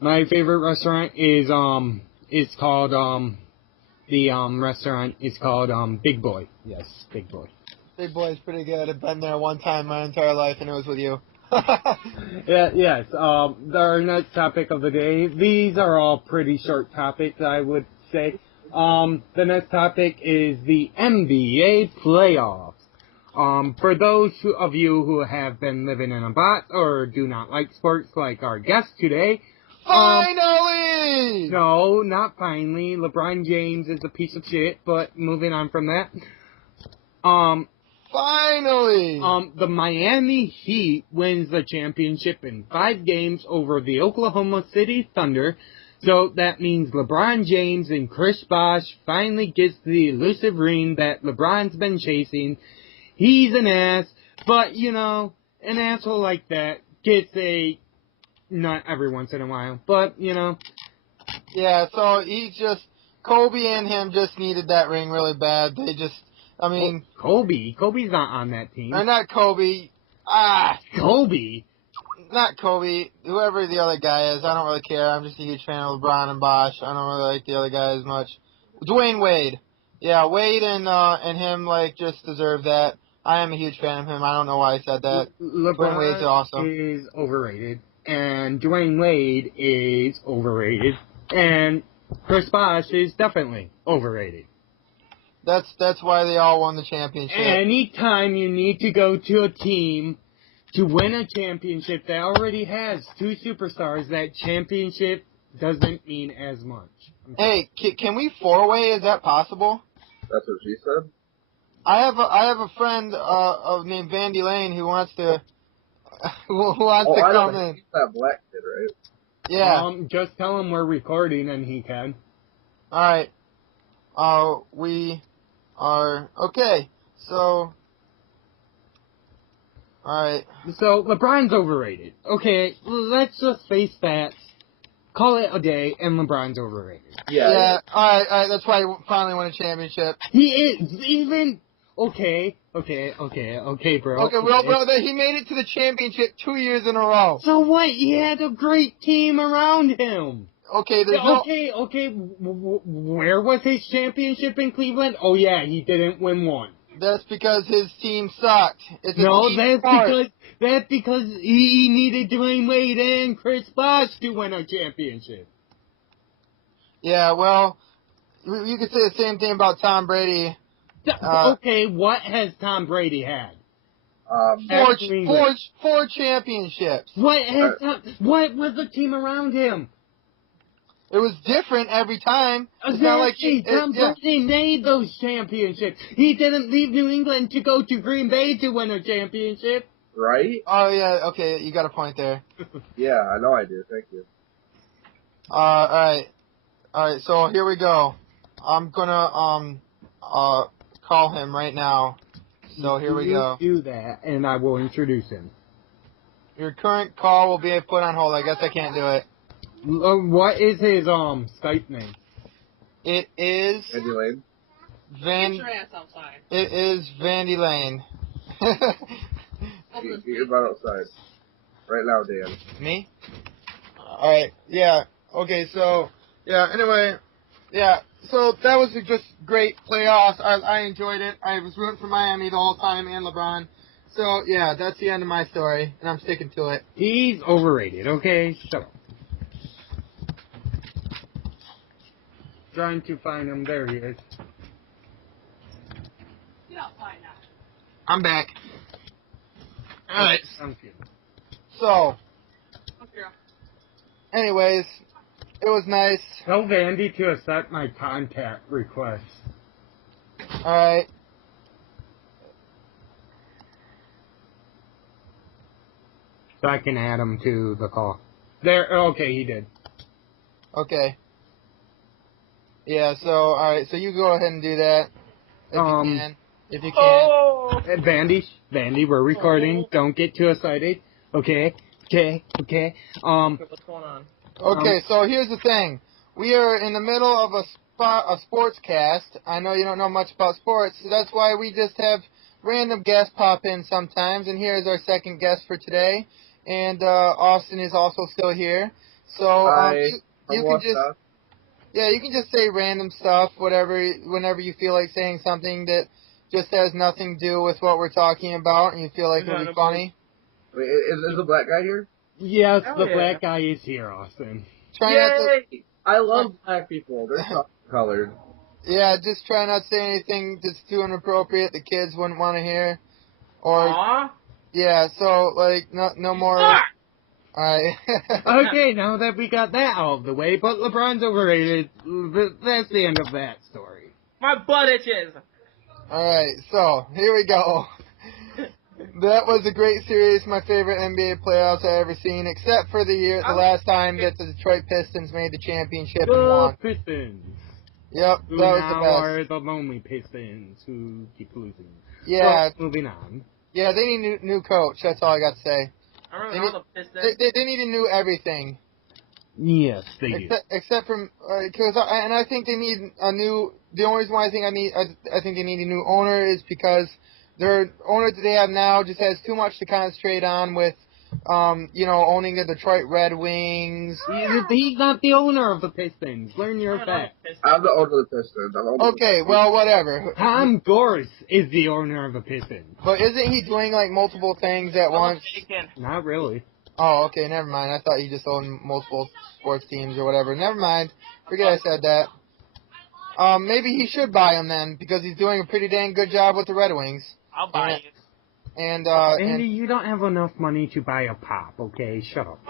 My favorite restaurant is it's called the restaurant is called Big Boy. Yes, Big Boy. Big Boy's pretty good. I've been there one time my entire life, and it was with you. Yeah, yes. Our next topic of the day. These are all pretty short topics, I would say. The next topic is the NBA playoffs. For those of you who have been living in a box or do not like sports like our guest today, finally! No, not finally. LeBron James is a piece of shit, but moving on from that. Finally! The Miami Heat wins the championship in 5 games over the Oklahoma City Thunder. So that means LeBron James and Chris Bosh finally gets the elusive ring that LeBron's been chasing. He's an ass, but, you know, an asshole like that gets a nut every once in a while. But, you know. Yeah, so Kobe and him just needed that ring really bad. They just, I mean. Kobe's not on that team. Or not Kobe. Kobe? Not Kobe. Whoever the other guy is, I don't really care. I'm just a huge fan of LeBron and Bosh. I don't really like the other guy as much. Dwayne Wade. Yeah, Wade and him, like, just deserve that. I am a huge fan of him. I don't know why I said that. Dwayne Wade's awesome. Is overrated. And Dwayne Wade is overrated. And Chris Bosh is definitely overrated. That's why they all won the championship. Anytime you need to go to a team to win a championship that already has 2 superstars, that championship doesn't mean as much. Hey, can we 4-way? Is that possible? That's what she said? I have a friend named Vandy Lane who wants to come in. He's that black kid, right? Yeah. Just tell him we're recording and he can. Alright. We are okay. So alright. So LeBron's overrated. Okay, let's just face facts. Call it a day, and LeBron's overrated. Yeah. Alright. That's why he finally won a championship. He is even. Okay, bro. Okay, bro, he made it to the championship 2 years in a row. So what? He had a great team around him. Okay, where was his championship in Cleveland? Oh yeah, he didn't win one. That's because his team sucked. That's because he needed Dwayne Wade and Chris Bosh to win a championship. Yeah, well, you could say the same thing about Tom Brady. Okay, what has Tom Brady had? 4 championships. What was the team around him? It was different every time. It's not like Tom Brady made those championships. He didn't leave New England to go to Green Bay to win a championship. Right? Oh, yeah, okay, you got a point there. Yeah, I know I do. Thank you. Alright, so here we go. I'm gonna, call him right now. So here we go. Do that, and I will introduce him. Your current call will be put on hold. I guess I can't do it. What is his Skype name? It is Vandy Lane. Get your ass outside. It is Vandy Lane. Get your butt outside. Right now, Dan. Me? Alright, yeah. Okay, so, yeah, anyway, yeah, so that was just great playoffs. I enjoyed it. I was rooting for Miami the whole time and LeBron. So, yeah, that's the end of my story, and I'm sticking to it. He's overrated, okay? Shut up. Trying to find him. There he is. Get outside now. I'm back. Alright. I'm kidding. So, Okay. anyways, it was nice. Tell Vandy to accept my contact request. Alright. So I can add him to the call. There, okay, he did. Okay. Yeah, so, alright, so you go ahead and do that. If you can. If you can. Oh! Vandy, we're recording. Don't get too excited. Okay? Okay? What's going on? Okay, so here's the thing. We are in the middle of a sports cast. I know you don't know much about sports, so that's why we just have random guests pop in sometimes. And here's our second guest for today. And Austin is also still here. So you can just you can just say random stuff, whenever you feel like saying something that just has nothing to do with what we're talking about, and you feel like it'll be funny. Wait, is the black guy here? Yes, Hell the yeah. black guy is here, Austin. Try not to. Yay! I love black people. They're colored. Yeah, just try not to say anything that's too inappropriate the kids wouldn't want to hear. Or Aww. yeah, so like no more. Suck! Alright. Okay, now that we got that out of the way, but LeBron's overrated. That's the end of that story. My butt itches. Alright, so here we go. That was a great series, my favorite NBA playoffs I ever seen, except for the last time that the Detroit Pistons made the championship and The won. Pistons. Yep, Who that was now the best. are the lonely Pistons who keep losing. Yeah, But moving on. yeah, they need a new coach. That's all I got to say. I really know the Pistons. They need a new everything. Yes, they do. Except for because I think they need a new. The only reason why I think they need a new owner is because their owner that they have now just has too much to concentrate on with, owning the Detroit Red Wings. He's not the owner of the Pistons. Learn your facts. I'm the owner of the Pistons. Okay, well, whatever. Tom Gorse is the owner of the Pistons. But isn't he doing like multiple things at once? Not really. Oh, okay, never mind. I thought he just owned multiple sports teams or whatever. Never mind. Forget I said that. Maybe he should buy him then, because he's doing a pretty dang good job with the Red Wings. I'll buy it. And Andy, you don't have enough money to buy a pop, okay? Shut up.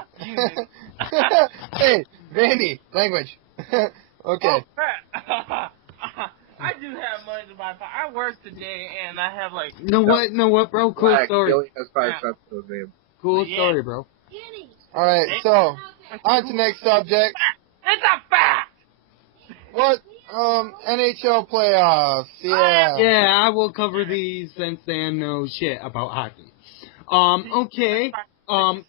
Hey, Vandy, language. Okay. Oh, crap. I do have money to buy pop. I work today and I have like. Know what, bro? Cool Black, story. Billy has 5 cents to his name. Cool Yeah. story, bro. Alright, so, on to next subject. It's a fact! What? NHL playoffs. Yeah. Yeah, I will cover these since Dan knows shit about hockey. Okay.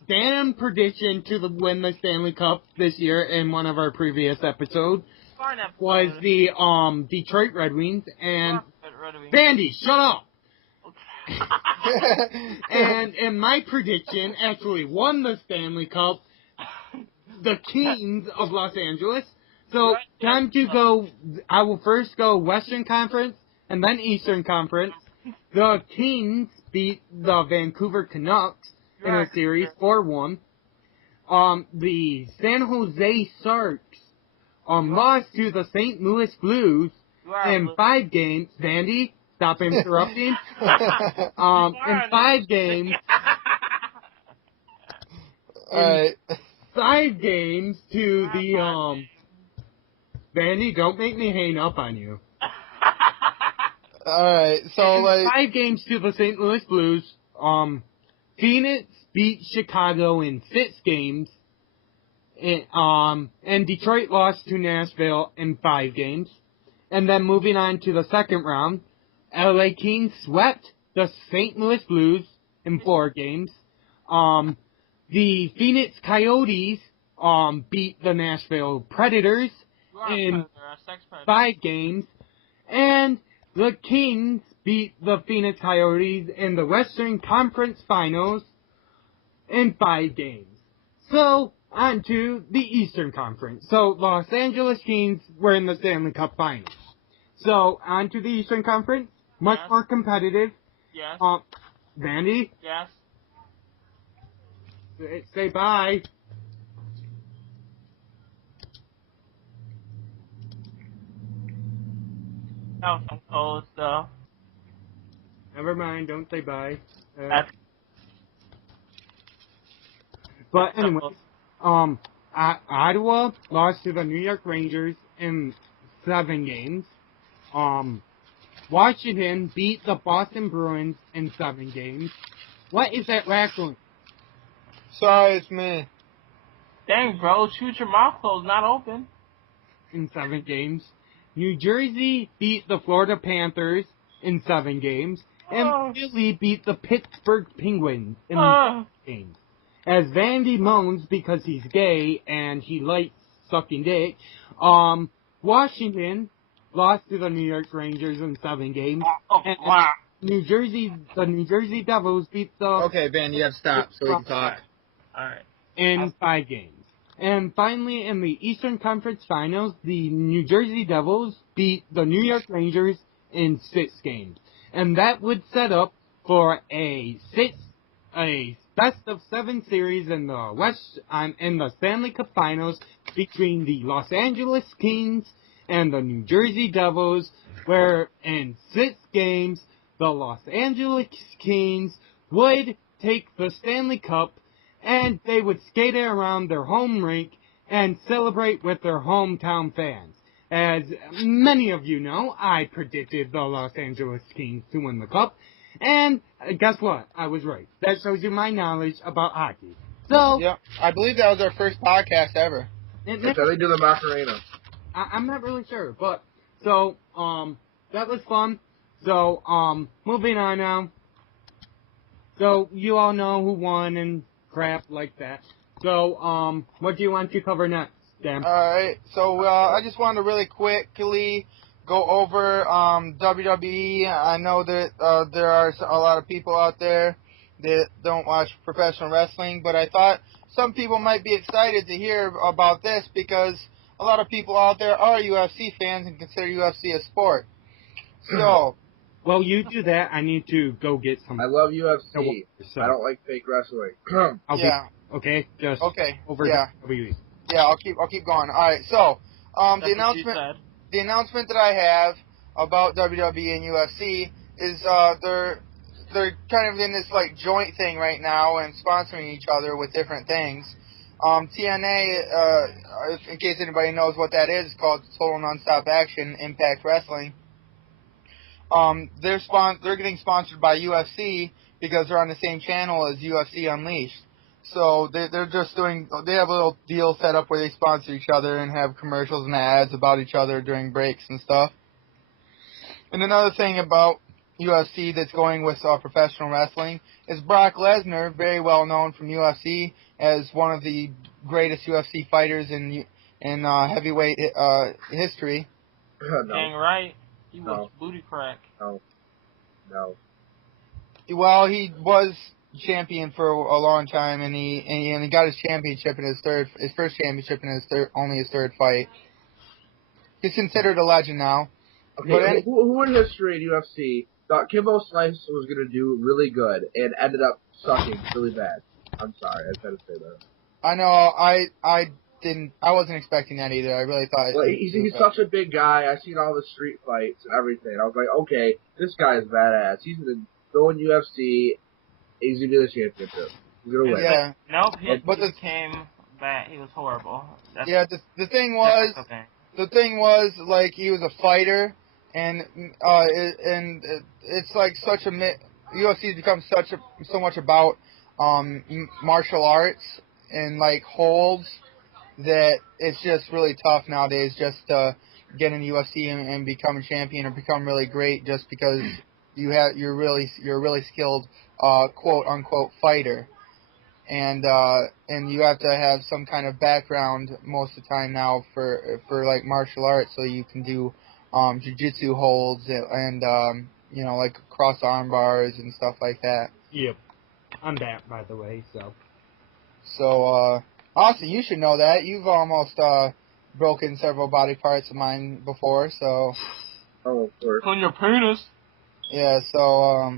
Dan prediction to win the Stanley Cup this year in one of our previous episodes was the Detroit Red Wings, and Vandy, shut up. And in my prediction, actually won the Stanley Cup, the Kings of Los Angeles. So, time to go, I will first go Western Conference, and then Eastern Conference. The Kings beat the Vancouver Canucks in a series, 4-1. The San Jose Sharks, lost to the St. Louis Blues in 5 games. Vandy, stop interrupting. In 5 games. Alright. 5 games to the, Vandy, don't make me hang up on you. Alright, so In 5 games to the St. Louis Blues. Phoenix beat Chicago in 6 games. And Detroit lost to Nashville in 5 games. And then moving on to the second round, LA Kings swept the St. Louis Blues in 4 games. The Phoenix Coyotes beat the Nashville Predators in 5 games. And the Kings beat the Phoenix Coyotes in the Western Conference Finals in 5 games. So, on to the Eastern Conference. So, Los Angeles Kings were in the Stanley Cup Finals. So, on to the Eastern Conference. Much more competitive. Yes. Vandy? Yes. Say bye. That was some cold stuff. Never mind, don't say bye. That's But anyway, Ottawa lost to the New York Rangers in 7 games. Washington beat the Boston Bruins in 7 games. What is that wrestling? Sorry, it's me. Dang, bro, shoot your mouth closed, not open. In 7 games. New Jersey beat the Florida Panthers in 7 games. And Philly beat the Pittsburgh Penguins in 7 games. As Vandy moans because he's gay and he likes sucking dick, Washington lost to the New York Rangers in 7 games. And the New Jersey Devils beat the... Okay, Ben, you have to stop so we can talk. Alright. In 5 games. And finally, in the Eastern Conference Finals, the New Jersey Devils beat the New York Rangers in 6 games. And that would set up for a best-of-7 series in the Stanley Cup Finals between the Los Angeles Kings and the New Jersey Devils, where in 6 games, the Los Angeles Kings would take the Stanley Cup and they would skate around their home rink and celebrate with their hometown fans. As many of you know, I predicted the Los Angeles Kings to win the cup, and guess what? I was right. That shows you my knowledge about hockey. So, yeah, I believe that was our first podcast ever. That's how they do the Macarena. I'm not really sure, but, so, that was fun. So, moving on now. So, you all know who won and crap like that. So, what do you want to cover next, Dan? Alright, so, I just wanted to really quickly go over, WWE. I know that, there are a lot of people out there that don't watch professional wrestling, but I thought some people might be excited to hear about this because a lot of people out there are UFC fans and consider UFC a sport. So... Well, you do that. I need to go get some. I love UFC. So. I don't like fake wrestling. Okay, just over WWE. Yeah, I'll keep going. All right, so the announcement that I have about WWE and UFC is they're kind of in this like joint thing right now and sponsoring each other with different things. TNA, in case anybody knows what that is, it's called Total Nonstop Action Impact Wrestling. They're getting sponsored by UFC because they're on the same channel as UFC Unleashed. So they have a little deal set up where they sponsor each other and have commercials and ads about each other during breaks and stuff. And another thing about UFC that's going with professional wrestling is Brock Lesnar, very well known from UFC as one of the greatest UFC fighters in heavyweight history. No. Dang right. He was booty crack. No. Well, he was champion for a long time, and he got his championship in his first championship in his third fight. He's considered a legend now. Okay, who in history in UFC thought Kimbo Slice was going to do really good and ended up sucking really bad? I'm sorry, I just had to say that. I know, I wasn't expecting that either. I really thought... Well, he's such a big guy. I've seen all the street fights and everything. I was like, okay, this guy is badass. He's going to go in UFC. He's going to be the championship. He's going to win. Yeah. Nope, he came back. He was horrible. The thing was, like, he was a fighter, and it's like such a... UFC's become so much about martial arts and, like, holds... that it's just really tough nowadays just to get in the UFC and become a champion or become really great just because you're a really skilled quote unquote fighter, and you have to have some kind of background most of the time now for like martial arts, so you can do jiu-jitsu holds and like cross arm bars and stuff like that. Yep, I'm that, by the way. So Austin, you should know that. You've almost broken several body parts of mine before, so... Oh, of course. On your penis. Yeah, so,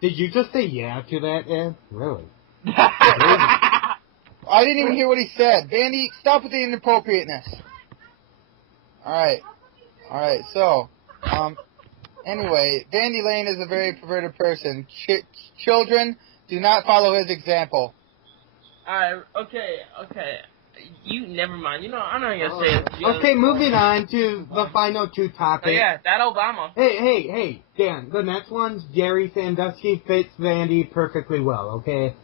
Did you just say yeah to that, Ed? Really? I didn't even hear what he said. Vandy, stop with the inappropriateness. Alright, so, anyway, Vandy Lane is a very perverted person. Children, do not follow his example. Alright, okay. You never mind. You know, I'm not gonna say it. Okay, moving on to the final two topics. Oh, yeah, that Obama. Hey, Dan, the next one's Jerry Sandusky fits Vandy perfectly well, okay?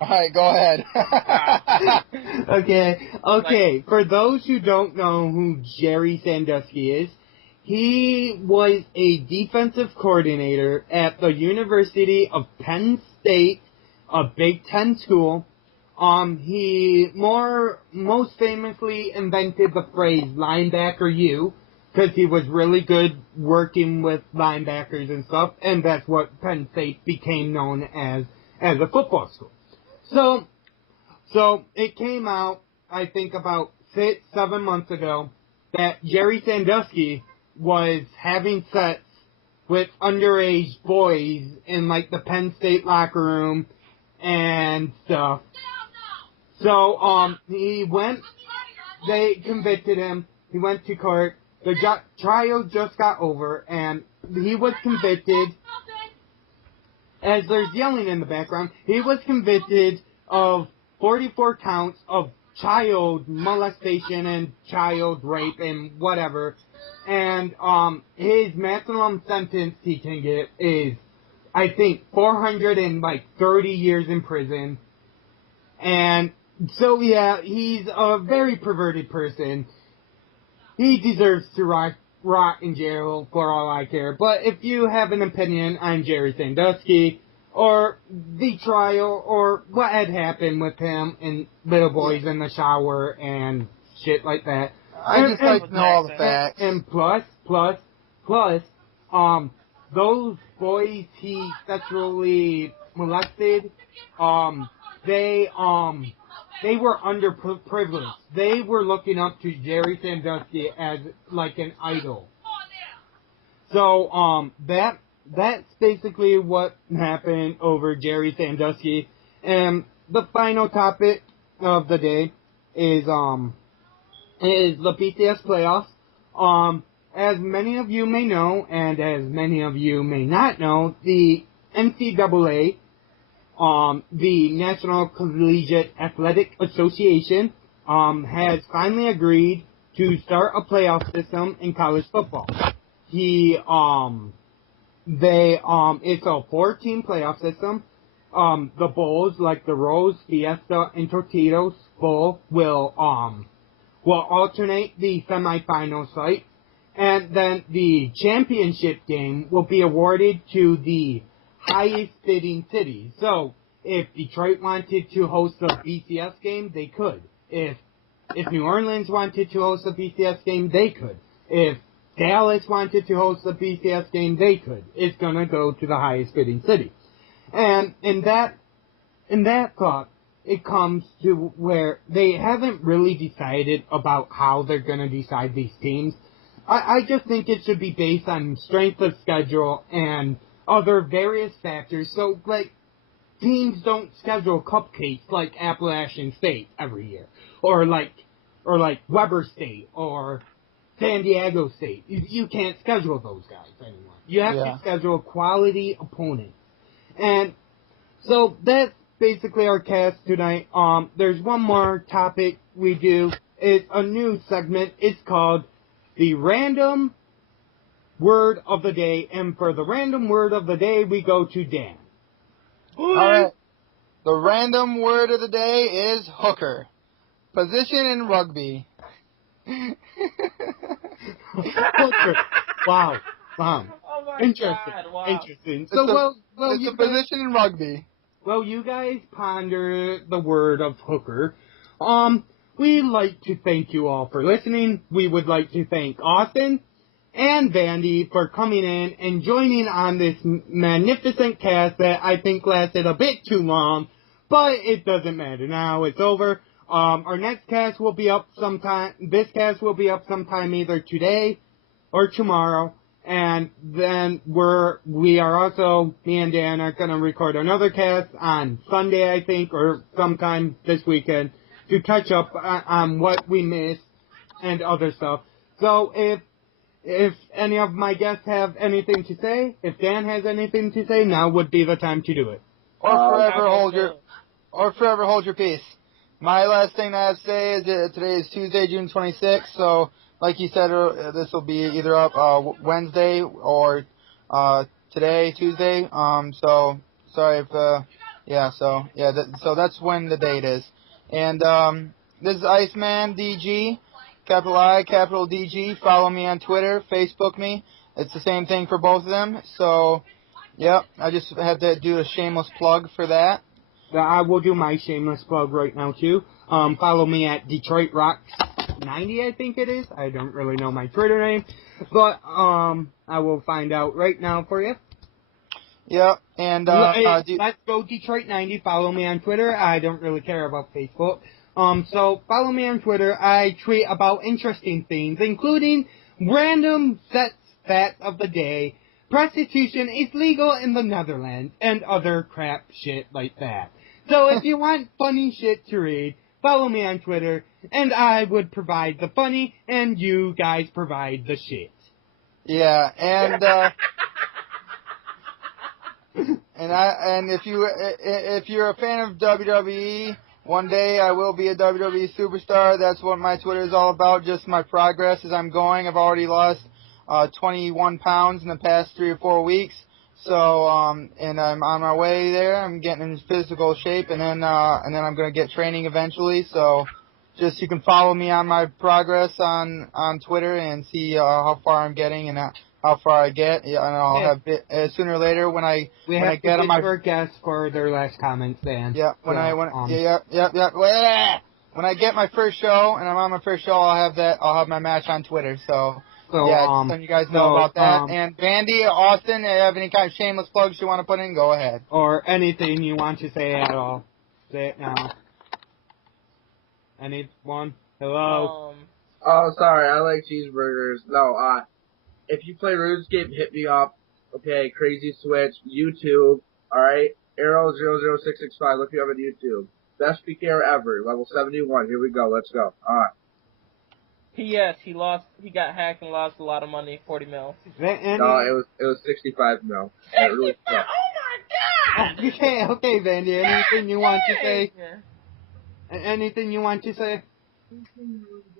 Alright, go ahead. Okay. For those who don't know who Jerry Sandusky is, he was a defensive coordinator at the University of Penn State, a Big Ten school. He most famously invented the phrase linebacker you, because he was really good working with linebackers and stuff, and that's what Penn State became known as a football school. So it came out, I think about 6-7 months ago, that Jerry Sandusky was having sex with underage boys in like the Penn State locker room and stuff. So they convicted him. He went to court. The trial just got over, and he was convicted. As there's yelling in the background, he was convicted of 44 counts of child molestation and child rape and whatever. And his maximum sentence he can get is, I think, 430 years in prison. And so, yeah, he's a very perverted person. He deserves to rot in jail for all I care. But if you have an opinion on Jerry Sandusky, or the trial, or what had happened with him and little boys in the shower and shit like that. I just like to know all the facts. And plus, those boys he sexually molested, they were underprivileged. They were looking up to Jerry Sandusky as like an idol. So, that's basically what happened over Jerry Sandusky. And the final topic of the day is the BCS playoffs. As many of you may know, and as many of you may not know, the NCAA, the National Collegiate Athletic Association, has finally agreed to start a playoff system in college football. It's a 4-team playoff system. The bowls, like the Rose, Fiesta, and Tortillos Bowl, will alternate the semifinal sites, and then the championship game will be awarded to the highest bidding city. So, if Detroit wanted to host a BCS game, they could. If New Orleans wanted to host a BCS game, they could. If Dallas wanted to host a BCS game, they could. It's gonna go to the highest bidding city. And in that thought, it comes to where they haven't really decided about how they're gonna decide these teams. I just think it should be based on strength of schedule and other various factors. So, like, teams don't schedule cupcakes like Appalachian State every year. Or like Weber State, or San Diego State. You can't schedule those guys anymore. You have to schedule quality opponents. And so that's basically our cast tonight. There's one more topic we do. It's a new segment. It's called the Random Word of the Day. And for the Random Word of the Day, we go to Dan. Alright. The random word of the day is hooker. Position in rugby. Hooker. Wow. Oh my Interesting. God, wow. Interesting. So, it's a position in rugby. Well, you guys ponder the word of hooker. We'd like to thank you all for listening. We would like to thank Austin and Vandy for coming in and joining on this magnificent cast that I think lasted a bit too long, but it doesn't matter now. It's over. Our next cast will be up sometime. This cast will be up sometime either today or tomorrow. And then we are also, me and Dan are going to record another cast on Sunday, I think, or sometime this weekend to catch up on what we missed and other stuff. So if any of my guests have anything to say, if Dan has anything to say, now would be the time to do it. Or forever hold your peace. my last thing I have to say is that today is Tuesday, June 26th. So, like you said, this will be either up Wednesday or today, Tuesday. So sorry if so that's when the date is. And this is Iceman DG, capital I, capital DG. Follow me on Twitter, Facebook me. It's the same thing for both of them. So, yep, I just had to do a shameless plug for that. I will do my shameless plug right now, too. Follow me at Detroit Rocks 90, I think it is. I don't really know my Twitter name. But, I will find out right now for you. Yep, and, let's go Detroit 90. Follow me on Twitter. I don't really care about Facebook. So, follow me on Twitter. I tweet about interesting things, including random stats of the day. Prostitution is legal in the Netherlands, and other crap shit like that. So if you want funny shit to read, follow me on Twitter, and I would provide the funny, and you guys provide the shit. Yeah, and and if you're a fan of WWE, one day I will be a WWE superstar. That's what my Twitter is all about, just my progress as I'm going. I've already lost 21 pounds in the past 3 or 4 weeks. So, and I'm on my way there. I'm getting in physical shape, and then I'm gonna get training eventually. So, just you can follow me on my progress on Twitter and see how far I'm getting and how far I get. Yeah, and I'll have sooner or later when I get on my our guests for their last comments, Dan. Yeah, when I get my first show and I'm on my first show, I'll have my match on Twitter. So yeah, just letting you guys know about that. And Vandy, Austin, if you have any kind of shameless plugs you want to put in, go ahead. Or anything you want to say at all. Say it now. Anyone? Hello? Oh, sorry, I like cheeseburgers. No, if you play RuneScape, hit me up. Okay, Crazy Switch, YouTube, alright? Arrow00665, look me up on YouTube. Best PKer ever, level 71, here we go, let's go. Alright. P.S. He got hacked and lost a lot of money, 40 mil. No, it was 65 mil. Really oh my god! Okay, Vandy, anything you want to say? Anything you want to say?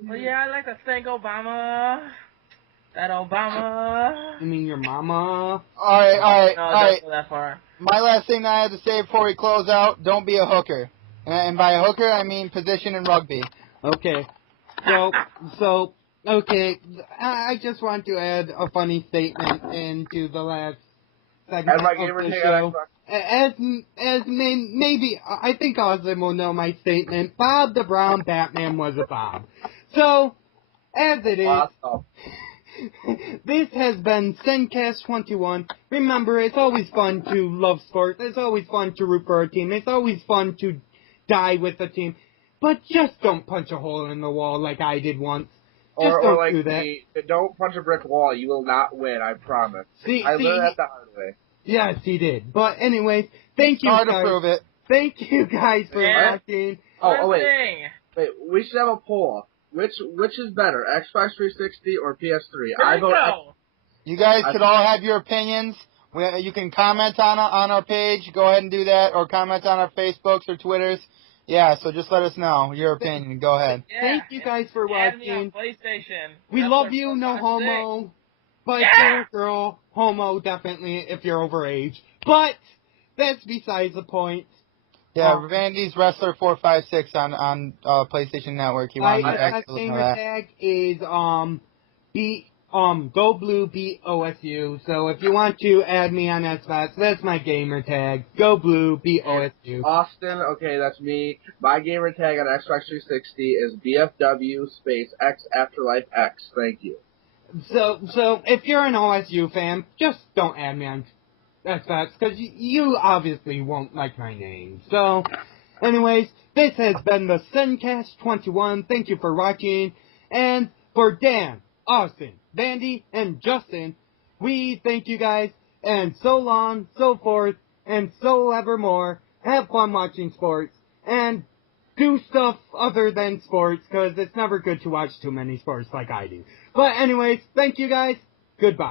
Well, yeah, I'd like to thank Obama. That Obama. You mean your mama? Alright. Don't go that far. My last thing that I have to say before we close out, don't be a hooker. And by a hooker, I mean position in rugby. Okay. So, okay, I just want to add a funny statement into the last segment of the show. As maybe, I think Austin will know my statement, Bob the Brown Batman was a Bob. So, as it is, this has been sencast21. Remember, it's always fun to love sports. It's always fun to root for a team. It's always fun to die with a team. But just don't punch a hole in the wall like I did once. Just don't like do that. Don't punch a brick wall. You will not win, I promise. I learned that the hard way. Yes, he did. But anyways, thank you guys. Hard to prove it. Thank you guys for watching. Wait, we should have a poll. Which is better, Xbox 360 or PS3? I vote. You guys could all have your opinions. You can comment on our page. Go ahead and do that, or comment on our Facebooks or Twitters. Yeah, so just let us know your opinion. Go ahead. Yeah, thank you guys for watching. Me on PlayStation. We love you, no homo. But girl, homo definitely if you're overage. But that's besides the point. Yeah, Vandy's Wrestler 456 on PlayStation Network. He wanted my gamer tag is Go Blue Beat OSU. So if you want to add me on Xbox, that's my gamer tag. Go Blue Beat OSU. Austin, okay, that's me. My gamer tag on Xbox 360 is BFW space X Afterlife X. Thank you. So if you're an OSU fan, just don't add me on Xbox because you obviously won't like my name. So, anyways, this has been the sencast21. Thank you for watching, and for Dan, Austin, Vandy, and Justin, we thank you guys, and so long, so forth, and so evermore. Have fun watching sports, and do stuff other than sports, because it's never good to watch too many sports like I do. But anyways, thank you guys, goodbye.